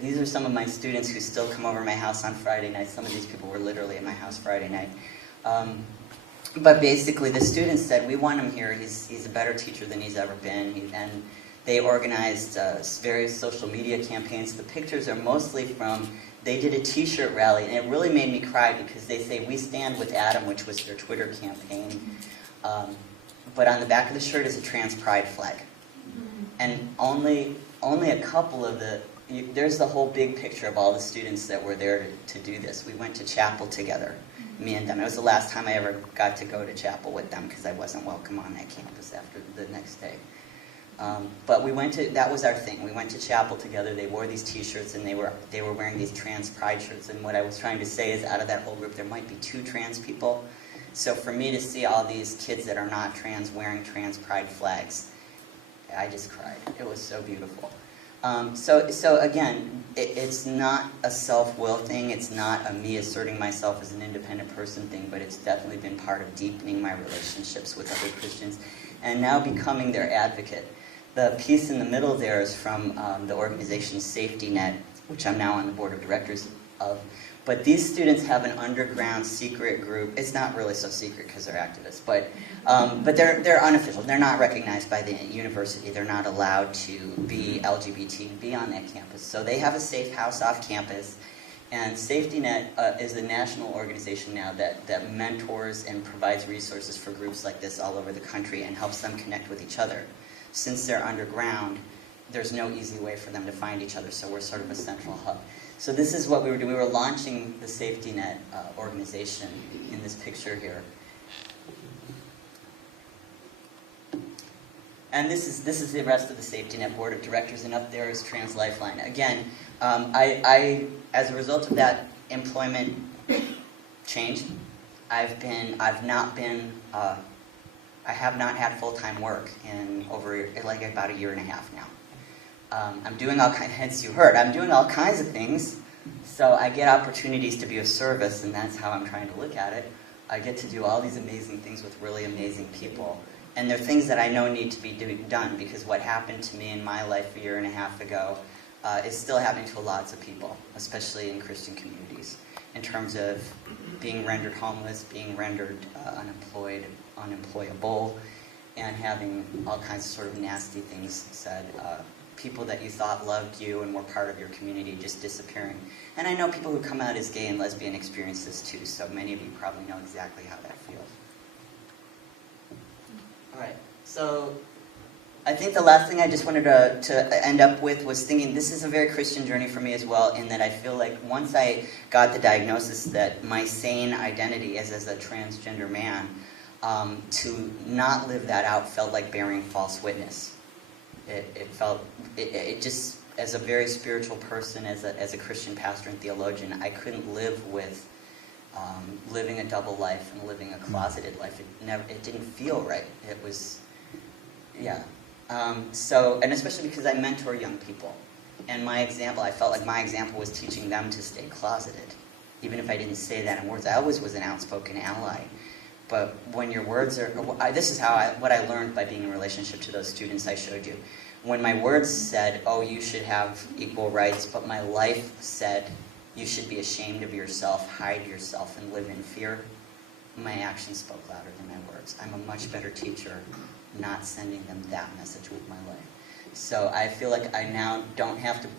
These are some of my students who still come over to my house on Friday night. Some of these people were literally at my house Friday night. But basically the students said, we want him here. He's a better teacher than he's ever been. And they organized various social media campaigns. The pictures are mostly from they did a t-shirt rally, and it really made me cry because they say, "We stand with Adam," which was their Twitter campaign. But on the back of the shirt is a trans pride flag. And only a couple of there's the whole big picture of all the students that were there to do this. We went to chapel together, me and them. It was the last time I ever got to go to chapel with them because I wasn't welcome on that campus after the next day. But that was our thing. We went to chapel together. They wore these t-shirts, and they were wearing these trans pride shirts. And what I was trying to say is, out of that whole group, there might be 2 trans people. So for me to see all these kids that are not trans wearing trans pride flags, I just cried. It was so beautiful. So again, it's not a self-will thing. It's not a me asserting myself as an independent person thing, but it's definitely been part of deepening my relationships with other Christians and now becoming their advocate. The piece in the middle there is from the organization Safety Net, which I'm now on the board of directors of. But these students have an underground secret group. It's not really so secret because they're activists, but they're unofficial. They're not recognized by the university. They're not allowed to be LGBT, be on that campus. So they have a safe house off campus. And Safety Net is a national organization now that mentors and provides resources for groups like this all over the country and helps them connect with each other. Since they're underground, there's no easy way for them to find each other, so we're sort of a central hub. So this is what we were doing. We were launching the Safety Net organization in this picture here. And this is the rest of the Safety Net board of directors, and up there is Trans Lifeline. Again, I as a result of that employment change, I have not had full-time work in over like about a year and a half now. I'm doing all kinds, hence you heard, I'm doing all kinds of things, so I get opportunities to be of service, and that's how I'm trying to look at it. I get to do all these amazing things with really amazing people, and they're things that I know need to be done, because what happened to me in my life a year and a half ago is still happening to lots of people, especially in Christian communities, in terms of being rendered homeless, being rendered unemployed, unemployable, and having all kinds of sort of nasty things said. People that you thought loved you and were part of your community just disappearing. And I know people who come out as gay and lesbian experience this too, so many of you probably know exactly how that feels. All right, so I think the last thing I just wanted to end up with was thinking this is a very Christian journey for me as well, in that I feel like once I got the diagnosis that my sane identity is as a transgender man, to not live that out felt like bearing false witness. It just, as a very spiritual person, as a Christian pastor and theologian, I couldn't live with living a double life and living a closeted life. It didn't feel right. It was, yeah. So, and especially because I mentor young people. And my example, I felt like my example was teaching them to stay closeted. Even if I didn't say that in words, I always was an outspoken ally. But when your words are, this is what I learned by being in relationship to those students I showed you. When my words said, oh, you should have equal rights, but my life said, you should be ashamed of yourself, hide yourself, and live in fear, my actions spoke louder than my words. I'm a much better teacher not sending them that message with my life. So I feel like I now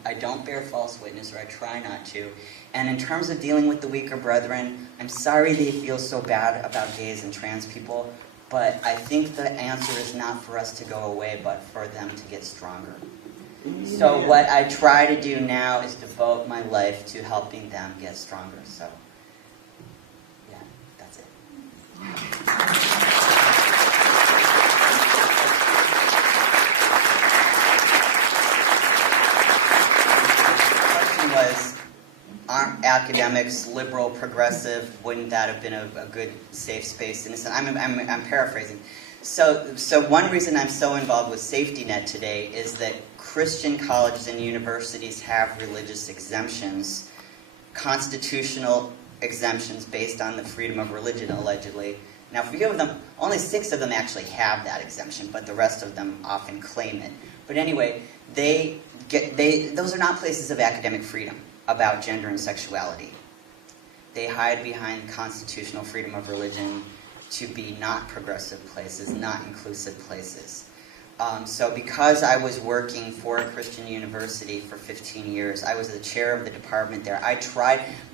I don't bear false witness, or I try not to. And in terms of dealing with the weaker brethren, I'm sorry they feel so bad about gays and trans people, but I think the answer is not for us to go away, but for them to get stronger. So what I try to do now is devote my life to helping them get stronger. So, yeah, that's it. Was, aren't academics liberal, progressive? Wouldn't that have been a good, safe space? In a sense, I'm paraphrasing. So one reason I'm so involved with Safety Net today is that Christian colleges and universities have religious exemptions, constitutional exemptions based on the freedom of religion, allegedly. Now, for a few of them, only 6 of them actually have that exemption, but the rest of them often claim it. But anyway, those are not places of academic freedom about gender and sexuality. They hide behind constitutional freedom of religion to be not progressive places, not inclusive places. So because I was working for a Christian university for 15 years, I was the chair of the department there.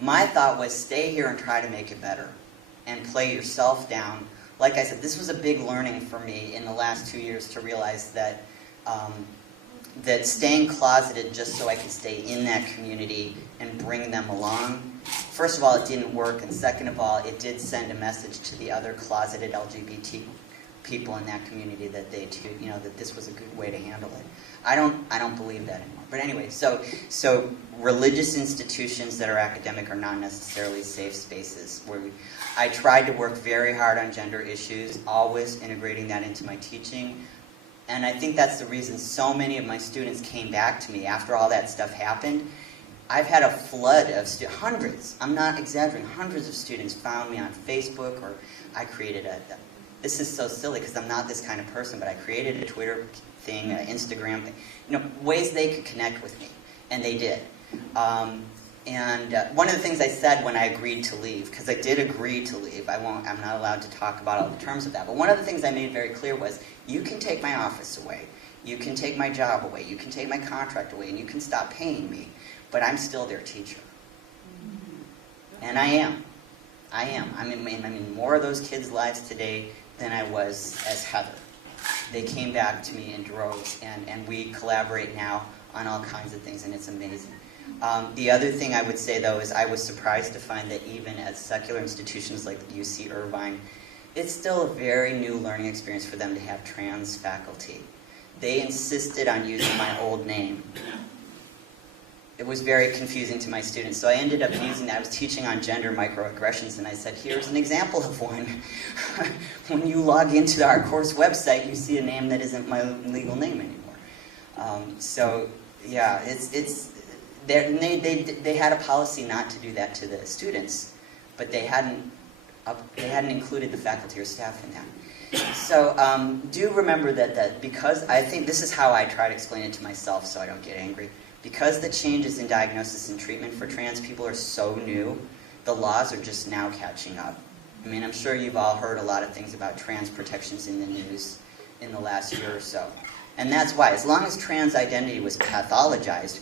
My thought was stay here and try to make it better and play yourself down. Like I said, this was a big learning for me in the last 2 years to realize that that staying closeted just so I could stay in that community and bring them along, first of all, it didn't work, and second of all, it did send a message to the other closeted LGBT people in that community that they too, that this was a good way to handle it. I don't believe that anymore. But anyway, so religious institutions that are academic are not necessarily safe spaces. I tried to work very hard on gender issues, always integrating that into my teaching. And I think that's the reason so many of my students came back to me after all that stuff happened. I've had a flood of hundreds, I'm not exaggerating, hundreds of students found me on Facebook, or I created this is so silly because I'm not this kind of person, but I created a Twitter thing, an Instagram thing, ways they could connect with me, and they did. And one of the things I said when I agreed to leave, because I did agree to leave, I'm not allowed to talk about all the terms of that, but one of the things I made very clear was, you can take my office away, you can take my job away, you can take my contract away, and you can stop paying me, but I'm still their teacher. And I am. I'm in more of those kids' lives today than I was as Heather. They came back to me in droves, and we collaborate now on all kinds of things, and it's amazing. The other thing I would say, though, is I was surprised to find that even at secular institutions like UC Irvine, it's still a very new learning experience for them to have trans faculty. They insisted on using my old name. It was very confusing to my students, so I ended up using that. I was teaching on gender microaggressions, and I said, here's an example of one. When you log into our course website, you see a name that isn't my legal name anymore. So, yeah, they had a policy not to do that to the students, but they hadn't included the faculty or staff in that. So do remember that because I think this is how I try to explain it to myself so I don't get angry. Because the changes in diagnosis and treatment for trans people are so new, the laws are just now catching up. I mean, I'm sure you've all heard a lot of things about trans protections in the news in the last year or so. And that's why, as long as trans identity was pathologized,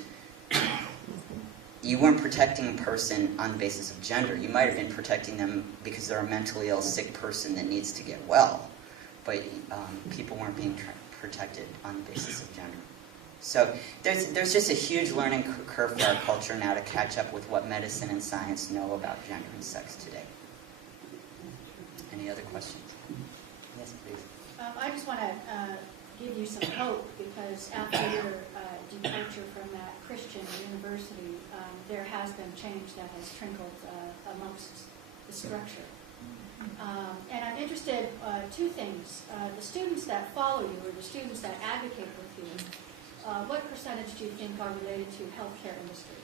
you weren't protecting a person on the basis of gender. You might have been protecting them because they're a mentally ill, sick person that needs to get well. But people weren't being protected on the basis of gender. So there's just a huge learning curve for our culture now to catch up with what medicine and science know about gender and sex today. Any other questions? Yes, please. I just want to give you some hope, because after your departure from that Christian university, there has been change that has trickled amongst the structure. And I'm interested, two things. The students that follow you, or the students that advocate with you, what percentage do you think are related to healthcare industry?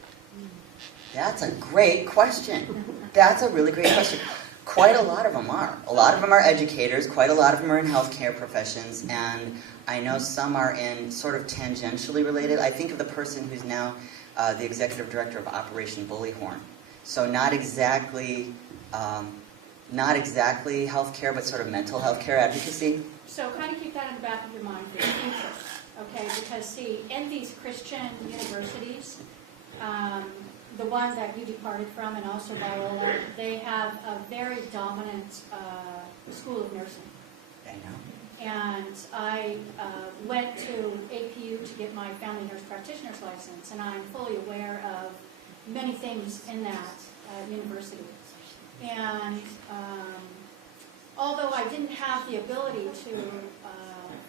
That's a great question. That's a really great question. Quite a lot of them are. A lot of them are educators, quite a lot of them are in healthcare professions, and I know some are in sort of tangentially related. I think of the person who's now the executive director of Operation Bullywhorn. So not exactly healthcare, but sort of mental health care advocacy. So kind of keep that in the back of your mind for the future, okay? Because see, in these Christian universities, the one that you departed from, and also Biola, they have a very dominant school of nursing. I know. And I went to APU to get my family nurse practitioner's license, and I'm fully aware of many things in that university. And although I didn't have the ability to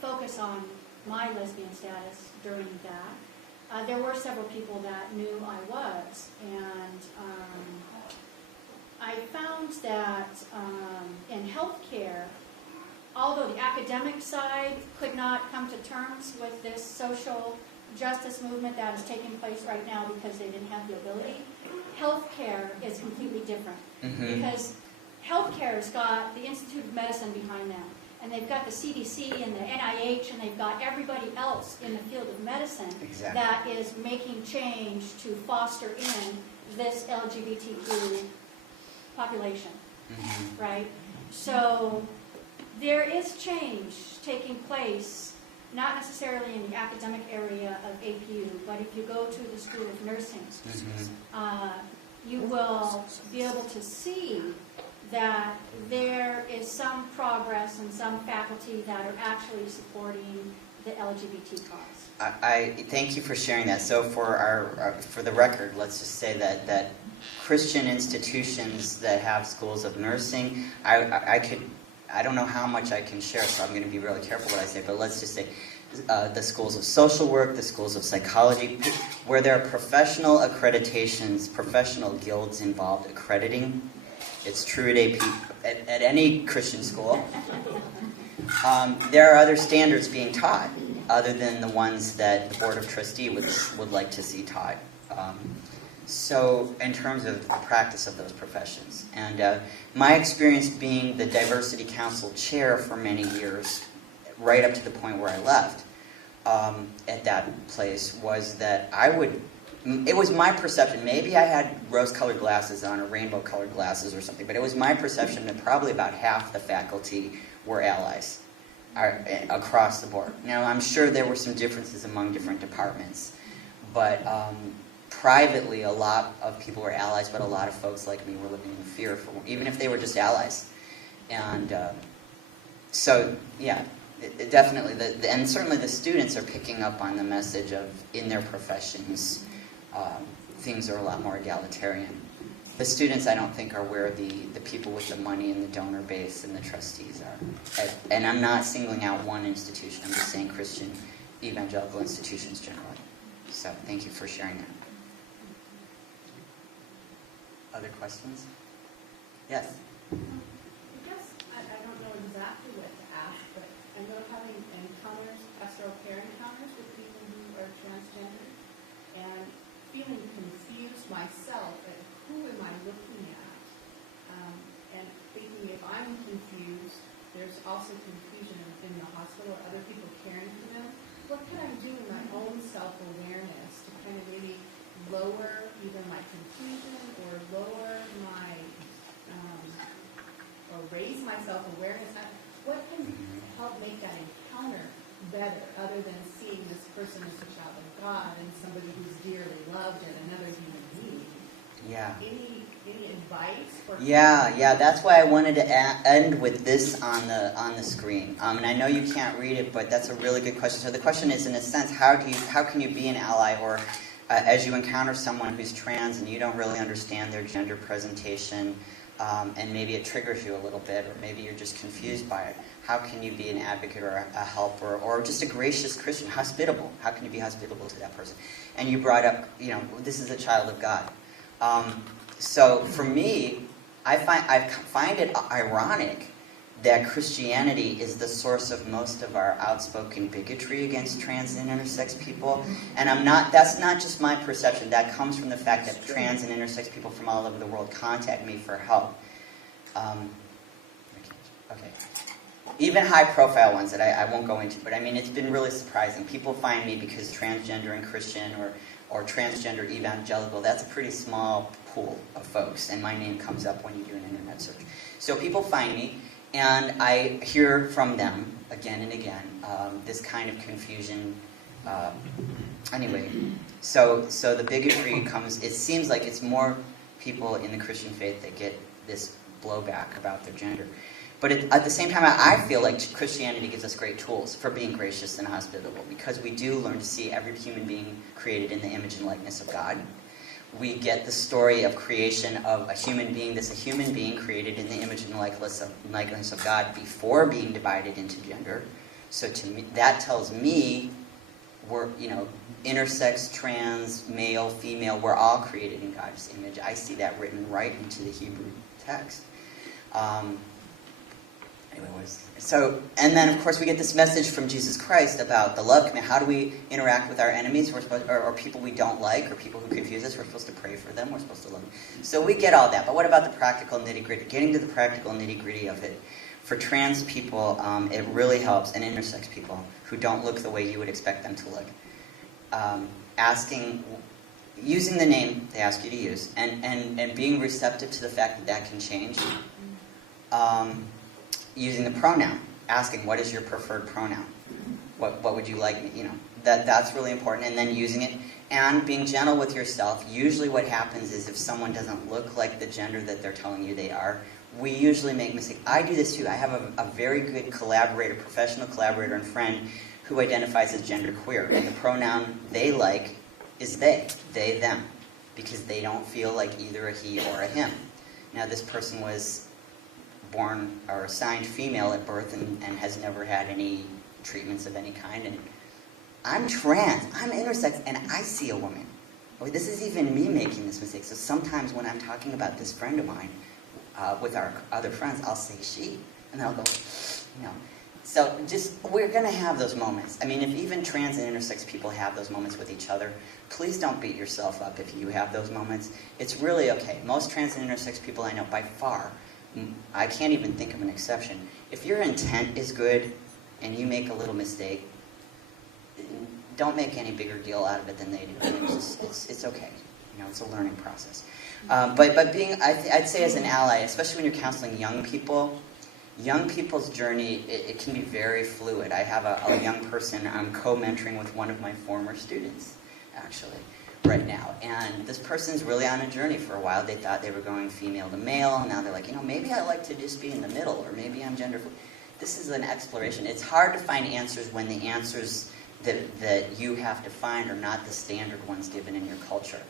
focus on my lesbian status during that, there were several people that knew I was. And I found that in healthcare, although the academic side could not come to terms with this social justice movement that is taking place right now because they didn't have the ability, healthcare is completely different. Mm-hmm. Because healthcare's got the Institute of Medicine behind them, and they've got the CDC and the NIH, and they've got everybody else in the field of medicine that is making change to foster in this LGBTQ population, right? So there is change taking place not necessarily in the academic area of APU, but if you go to the School of Nursing, you will be able to see that there is some progress and some faculty that are actually supporting the LGBT cause. I thank you for sharing that. So for the record, let's just say that Christian institutions that have schools of nursing, I don't know how much I can share, so I'm going to be really careful what I say, but let's just say the schools of social work, the schools of psychology, where there are professional accreditations, professional guilds involved accrediting. It's true at any Christian school. There are other standards being taught other than the ones that the Board of Trustees would like to see taught. So in terms of the practice of those professions. And my experience being the Diversity Council chair for many years, right up to the point where I left at that place, was that it was my perception, maybe I had rose-colored glasses on or rainbow-colored glasses or something, but it was my perception that probably about half the faculty were allies across the board. Now, I'm sure there were some differences among different departments, but privately, a lot of people were allies, but a lot of folks like me were living in fear, even if they were just allies. And so, yeah, definitely, and certainly the students are picking up on the message of, in their professions, things are a lot more egalitarian. The students, I don't think, are where the people with the money and the donor base and the trustees are. And I'm not singling out one institution. I'm just saying Christian evangelical institutions generally. So thank you for sharing that. Other questions? Yes? I guess I don't know exactly what to ask, but I know having encounters, pastoral care encounters with people who are transgender, and feeling confused myself at who am I looking at, and thinking if I'm confused, there's also confusion in the hospital or other people caring for them. What can I do in my own self-awareness to kind of maybe lower either my confusion or lower my, or raise my self-awareness? What can help make that encounter better, other than seeing this person as a child of God and somebody who's dearly loved and another human being? Yeah. Any advice? For Yeah. That's why I wanted to end with this on the screen. And I know you can't read it, but that's a really good question. So the question is, in a sense, how can you be an ally, or as you encounter someone who's trans and you don't really understand their gender presentation, and maybe it triggers you a little bit, or maybe you're just confused by it, how can you be an advocate or a helper, or just a gracious Christian, hospitable? How can you be hospitable to that person? And you brought up, this is a child of God. So for me, I find it ironic that Christianity is the source of most of our outspoken bigotry against trans and intersex people. And that's not just my perception. That comes from the fact that trans and intersex people from all over the world contact me for help. Okay. Even high-profile ones that I won't go into, but I mean, it's been really surprising. People find me because transgender and Christian or transgender evangelical, that's a pretty small pool of folks, and my name comes up when you do an internet search. So people find me, and I hear from them again and again this kind of confusion. Anyway, so the bigotry comes, it seems like it's more people in the Christian faith that get this blowback about their gender. But at the same time, I feel like Christianity gives us great tools for being gracious and hospitable, because we do learn to see every human being created in the image and likeness of God. We get the story of creation of a human being created in the image and likeness of God before being divided into gender. So to me, that tells me we're, intersex, trans, male, female, we're all created in God's image. I see that written right into the Hebrew text. And then of course we get this message from Jesus Christ about the love command. How do we interact with our enemies, or people we don't like, or people who confuse us? We're supposed to pray for them. We're supposed to love them. So we get all that. But what about the practical nitty-gritty? Getting to the practical nitty-gritty of it. For trans people, it really helps, and intersex people who don't look the way you would expect them to look. Using the name they ask you to use, and being receptive to the fact that can change. Using the pronoun, asking what is your preferred pronoun. What would you like me, that's really important. And then using it and being gentle with yourself. Usually what happens is if someone doesn't look like the gender that they're telling you they are, we usually make mistakes. I do this too. I have a very good collaborator, professional collaborator and friend who identifies as genderqueer. And the pronoun they like is they, them, because they don't feel like either a he or a him. Now this person was born or assigned female at birth and has never had any treatments of any kind. And I'm trans, I'm intersex, and I see a woman. This is even me making this mistake. So sometimes when I'm talking about this friend of mine with our other friends, I'll say she, and I'll go, So we're going to have those moments. I mean, if even trans and intersex people have those moments with each other, please don't beat yourself up if you have those moments. It's really okay. Most trans and intersex people I know, by far, I can't even think of an exception. If your intent is good and you make a little mistake, don't make any bigger deal out of it than they do. I mean, it's okay. It's a learning process. But being, I'd say as an ally, especially when you're counseling young people's journey, it can be very fluid. I have a young person I'm co-mentoring with one of my former students, actually, right now. And this person's really on a journey. For a while, they thought they were going female to male. And now they're like, maybe I like to just be in the middle, or maybe I'm gender fluid. This is an exploration. It's hard to find answers when the answers that you have to find are not the standard ones given in your culture.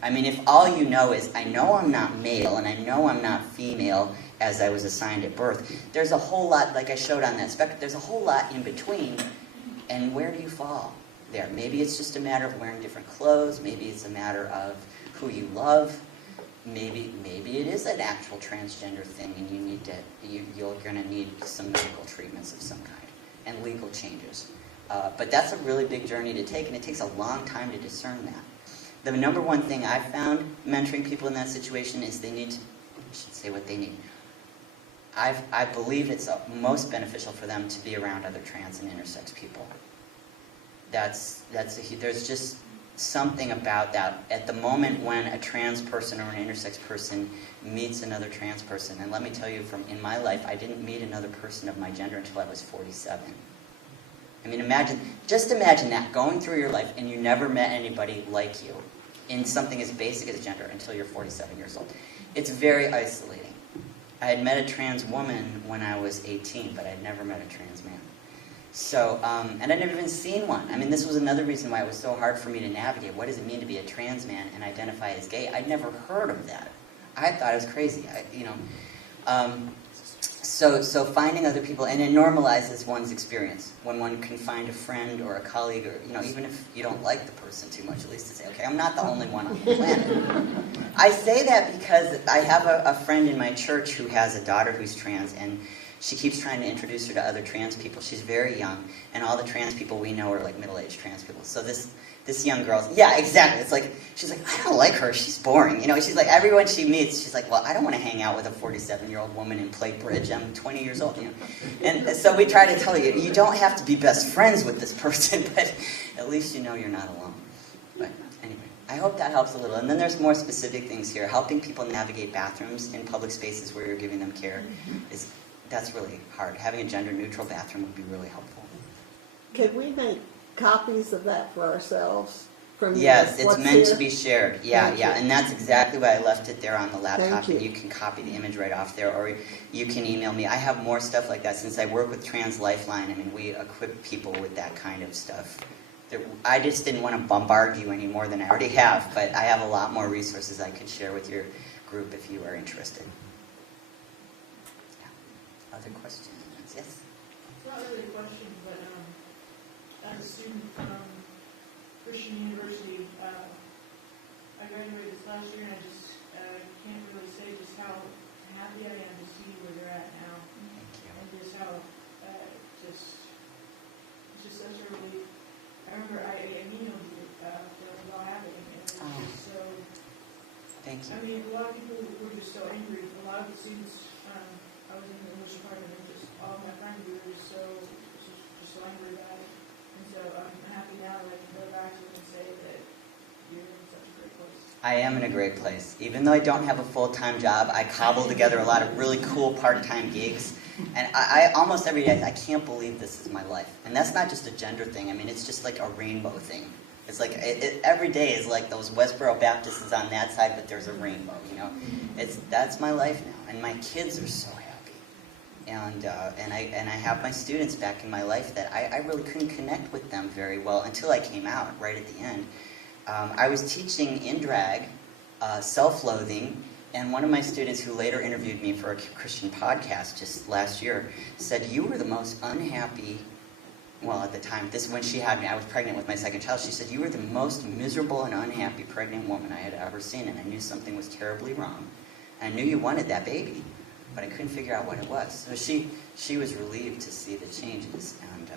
I mean, if all you know is, I know I'm not male and I know I'm not female as I was assigned at birth, there's a whole lot, like I showed on that spectrum, there's a whole lot in between, and where do you fall there? Maybe it's just a matter of wearing different clothes, maybe it's a matter of who you love, maybe it is an actual transgender thing and you're going to need some medical treatments of some kind and legal changes. But that's a really big journey to take, and it takes a long time to discern that. The number one thing I've found mentoring people in that situation is they need to, I should say what they need. I believe it's most beneficial for them to be around other trans and intersex people. There's just something about that. At the moment when a trans person or an intersex person meets another trans person, and let me tell you, in my life, I didn't meet another person of my gender until I was 47. I mean, just imagine that, going through your life and you never met anybody like you in something as basic as gender until you're 47 years old. It's very isolating. I had met a trans woman when I was 18, but I'd never met a trans man. So, and I'd never even seen one. I mean, this was another reason why it was so hard for me to navigate. What does it mean to be a trans man and identify as gay? I'd never heard of that. I thought it was crazy, So finding other people, and it normalizes one's experience. When one can find a friend or a colleague, or even if you don't like the person too much, at least to say, okay, I'm not the only one on the planet. I say that because I have a friend in my church who has a daughter who's trans, and she keeps trying to introduce her to other trans people. She's very young, and all the trans people we know are like middle-aged trans people. So this young girl, yeah, exactly. It's like, she's like, I don't like her. She's boring. She's like, everyone she meets, she's like, well, I don't want to hang out with a 47-year-old woman and play bridge. I'm 20 years old. And so we try to tell you, you don't have to be best friends with this person, but at least you're not alone. But anyway, I hope that helps a little. And then there's more specific things here. Helping people navigate bathrooms in public spaces where you're giving them care that's really hard. Having a gender-neutral bathroom would be really helpful. Could we make copies of that for ourselves? Yes, it's meant to be shared. Yeah. And that's exactly why I left it there on the laptop. And you can copy the image right off there, or you can email me. I have more stuff like that. Since I work with Trans Lifeline, I mean, we equip people with that kind of stuff. I just didn't want to bombard you any more than I already have, but I have a lot more resources I could share with your group if you are interested. Yeah. Other questions? Yes? It's not really a question, but as a student from Christian University, I graduated this last year, and I just can't really say just how happy I am to see where they're at now. Thank you. And just how, it's just such a relief. I remember I emailed you when it was all happening, and it was just so, Thank you. I mean, a lot of people were just so angry. A lot of the students, I was in the English department, and just all of my friends were just so angry about it. And so I'm happy now that I can go back to it and say that you're in such a great place. I am in a great place. Even though I don't have a full-time job, I cobble together a lot of really cool part-time gigs And I almost every day, I can't believe this is my life. And that's not just a gender thing. I mean, it's just like a rainbow thing. It's like every day is like those Westboro Baptists is on that side, but there's a rainbow, you know. That's my life now, and my kids are so happy. And I have my students back in my life that I really couldn't connect with them very well until I came out right at the end. I was teaching in drag, self-loathing, and one of my students who later interviewed me for a Christian podcast just last year said, "You were the most unhappy," well, at the time, when she had me, I was pregnant with my second child, she said, "You were the most miserable and unhappy pregnant woman I had ever seen, and I knew something was terribly wrong. And I knew you wanted that baby, but I couldn't figure out what it was." So she was relieved to see the changes. And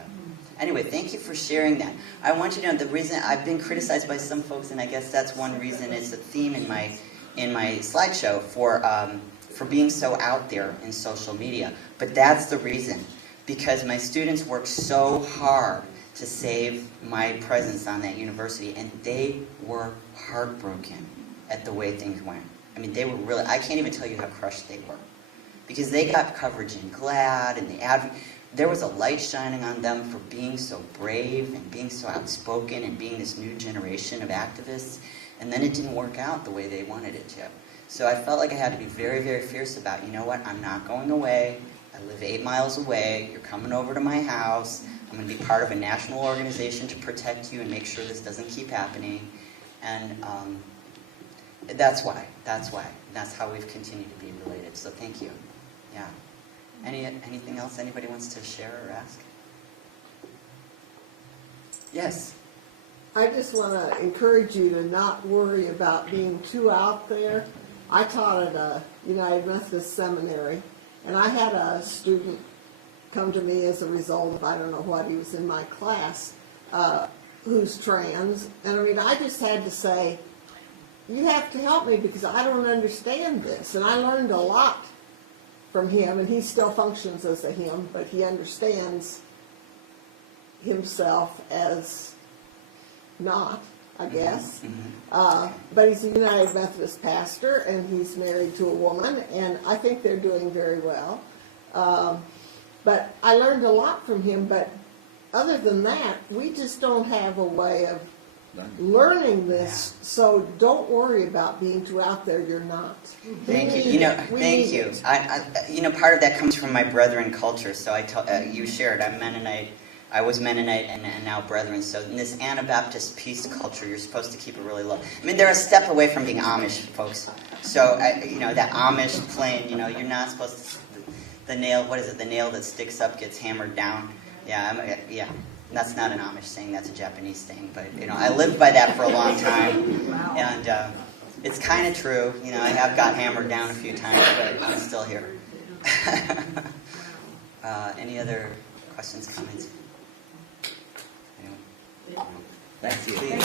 anyway, thank you for sharing that. I want you to know the reason I've been criticized by some folks, and I guess that's one reason, it's a theme in my slideshow for being so out there in social media. But that's the reason, because my students work so hard to save my presence on that university, and they were heartbroken at the way things went. I mean, they were really, I can't even tell you how crushed they were. Because they got coverage in GLAAD, and there was a light shining on them for being so brave and being so outspoken and being this new generation of activists. And then it didn't work out the way they wanted it to. So I felt like I had to be very, very fierce about, you know what, I'm not going away. I live 8 miles away. You're coming over to my house. I'm going to be part of a national organization to protect you and make sure this doesn't keep happening. And that's why. That's how we've continued to be related. So thank you. Yeah. Anything else anybody wants to share or ask? Yes. I just want to encourage you to not worry about being too out there. I taught at a United Methodist seminary, and I had a student come to me as a result of, I don't know what, he was in my class, who's trans. And I mean, I just had to say, you have to help me because I don't understand this. And I learned a lot from him, and he still functions as a him, but he understands himself as not, I guess. But he's a United Methodist pastor, and he's married to a woman, and I think they're doing very well. But I learned a lot from him, but other than that, we just don't have a way of learning this, so don't worry about being too out there. You're not. Thank you. Thank you. Part of that comes from my Brethren culture. So you shared, I'm Mennonite. I was Mennonite and now Brethren. So in this Anabaptist peace culture, you're supposed to keep it really low. I mean, they're a step away from being Amish, folks. So that Amish plane, you're not supposed to. The nail, what is it? The nail that sticks up gets hammered down. Yeah. That's not an Amish saying, that's a Japanese thing. But, I lived by that for a long time. And it's kind of true. I have got hammered down a few times, but I'm still here. Any other questions, comments? Anyone? Thank you. Please.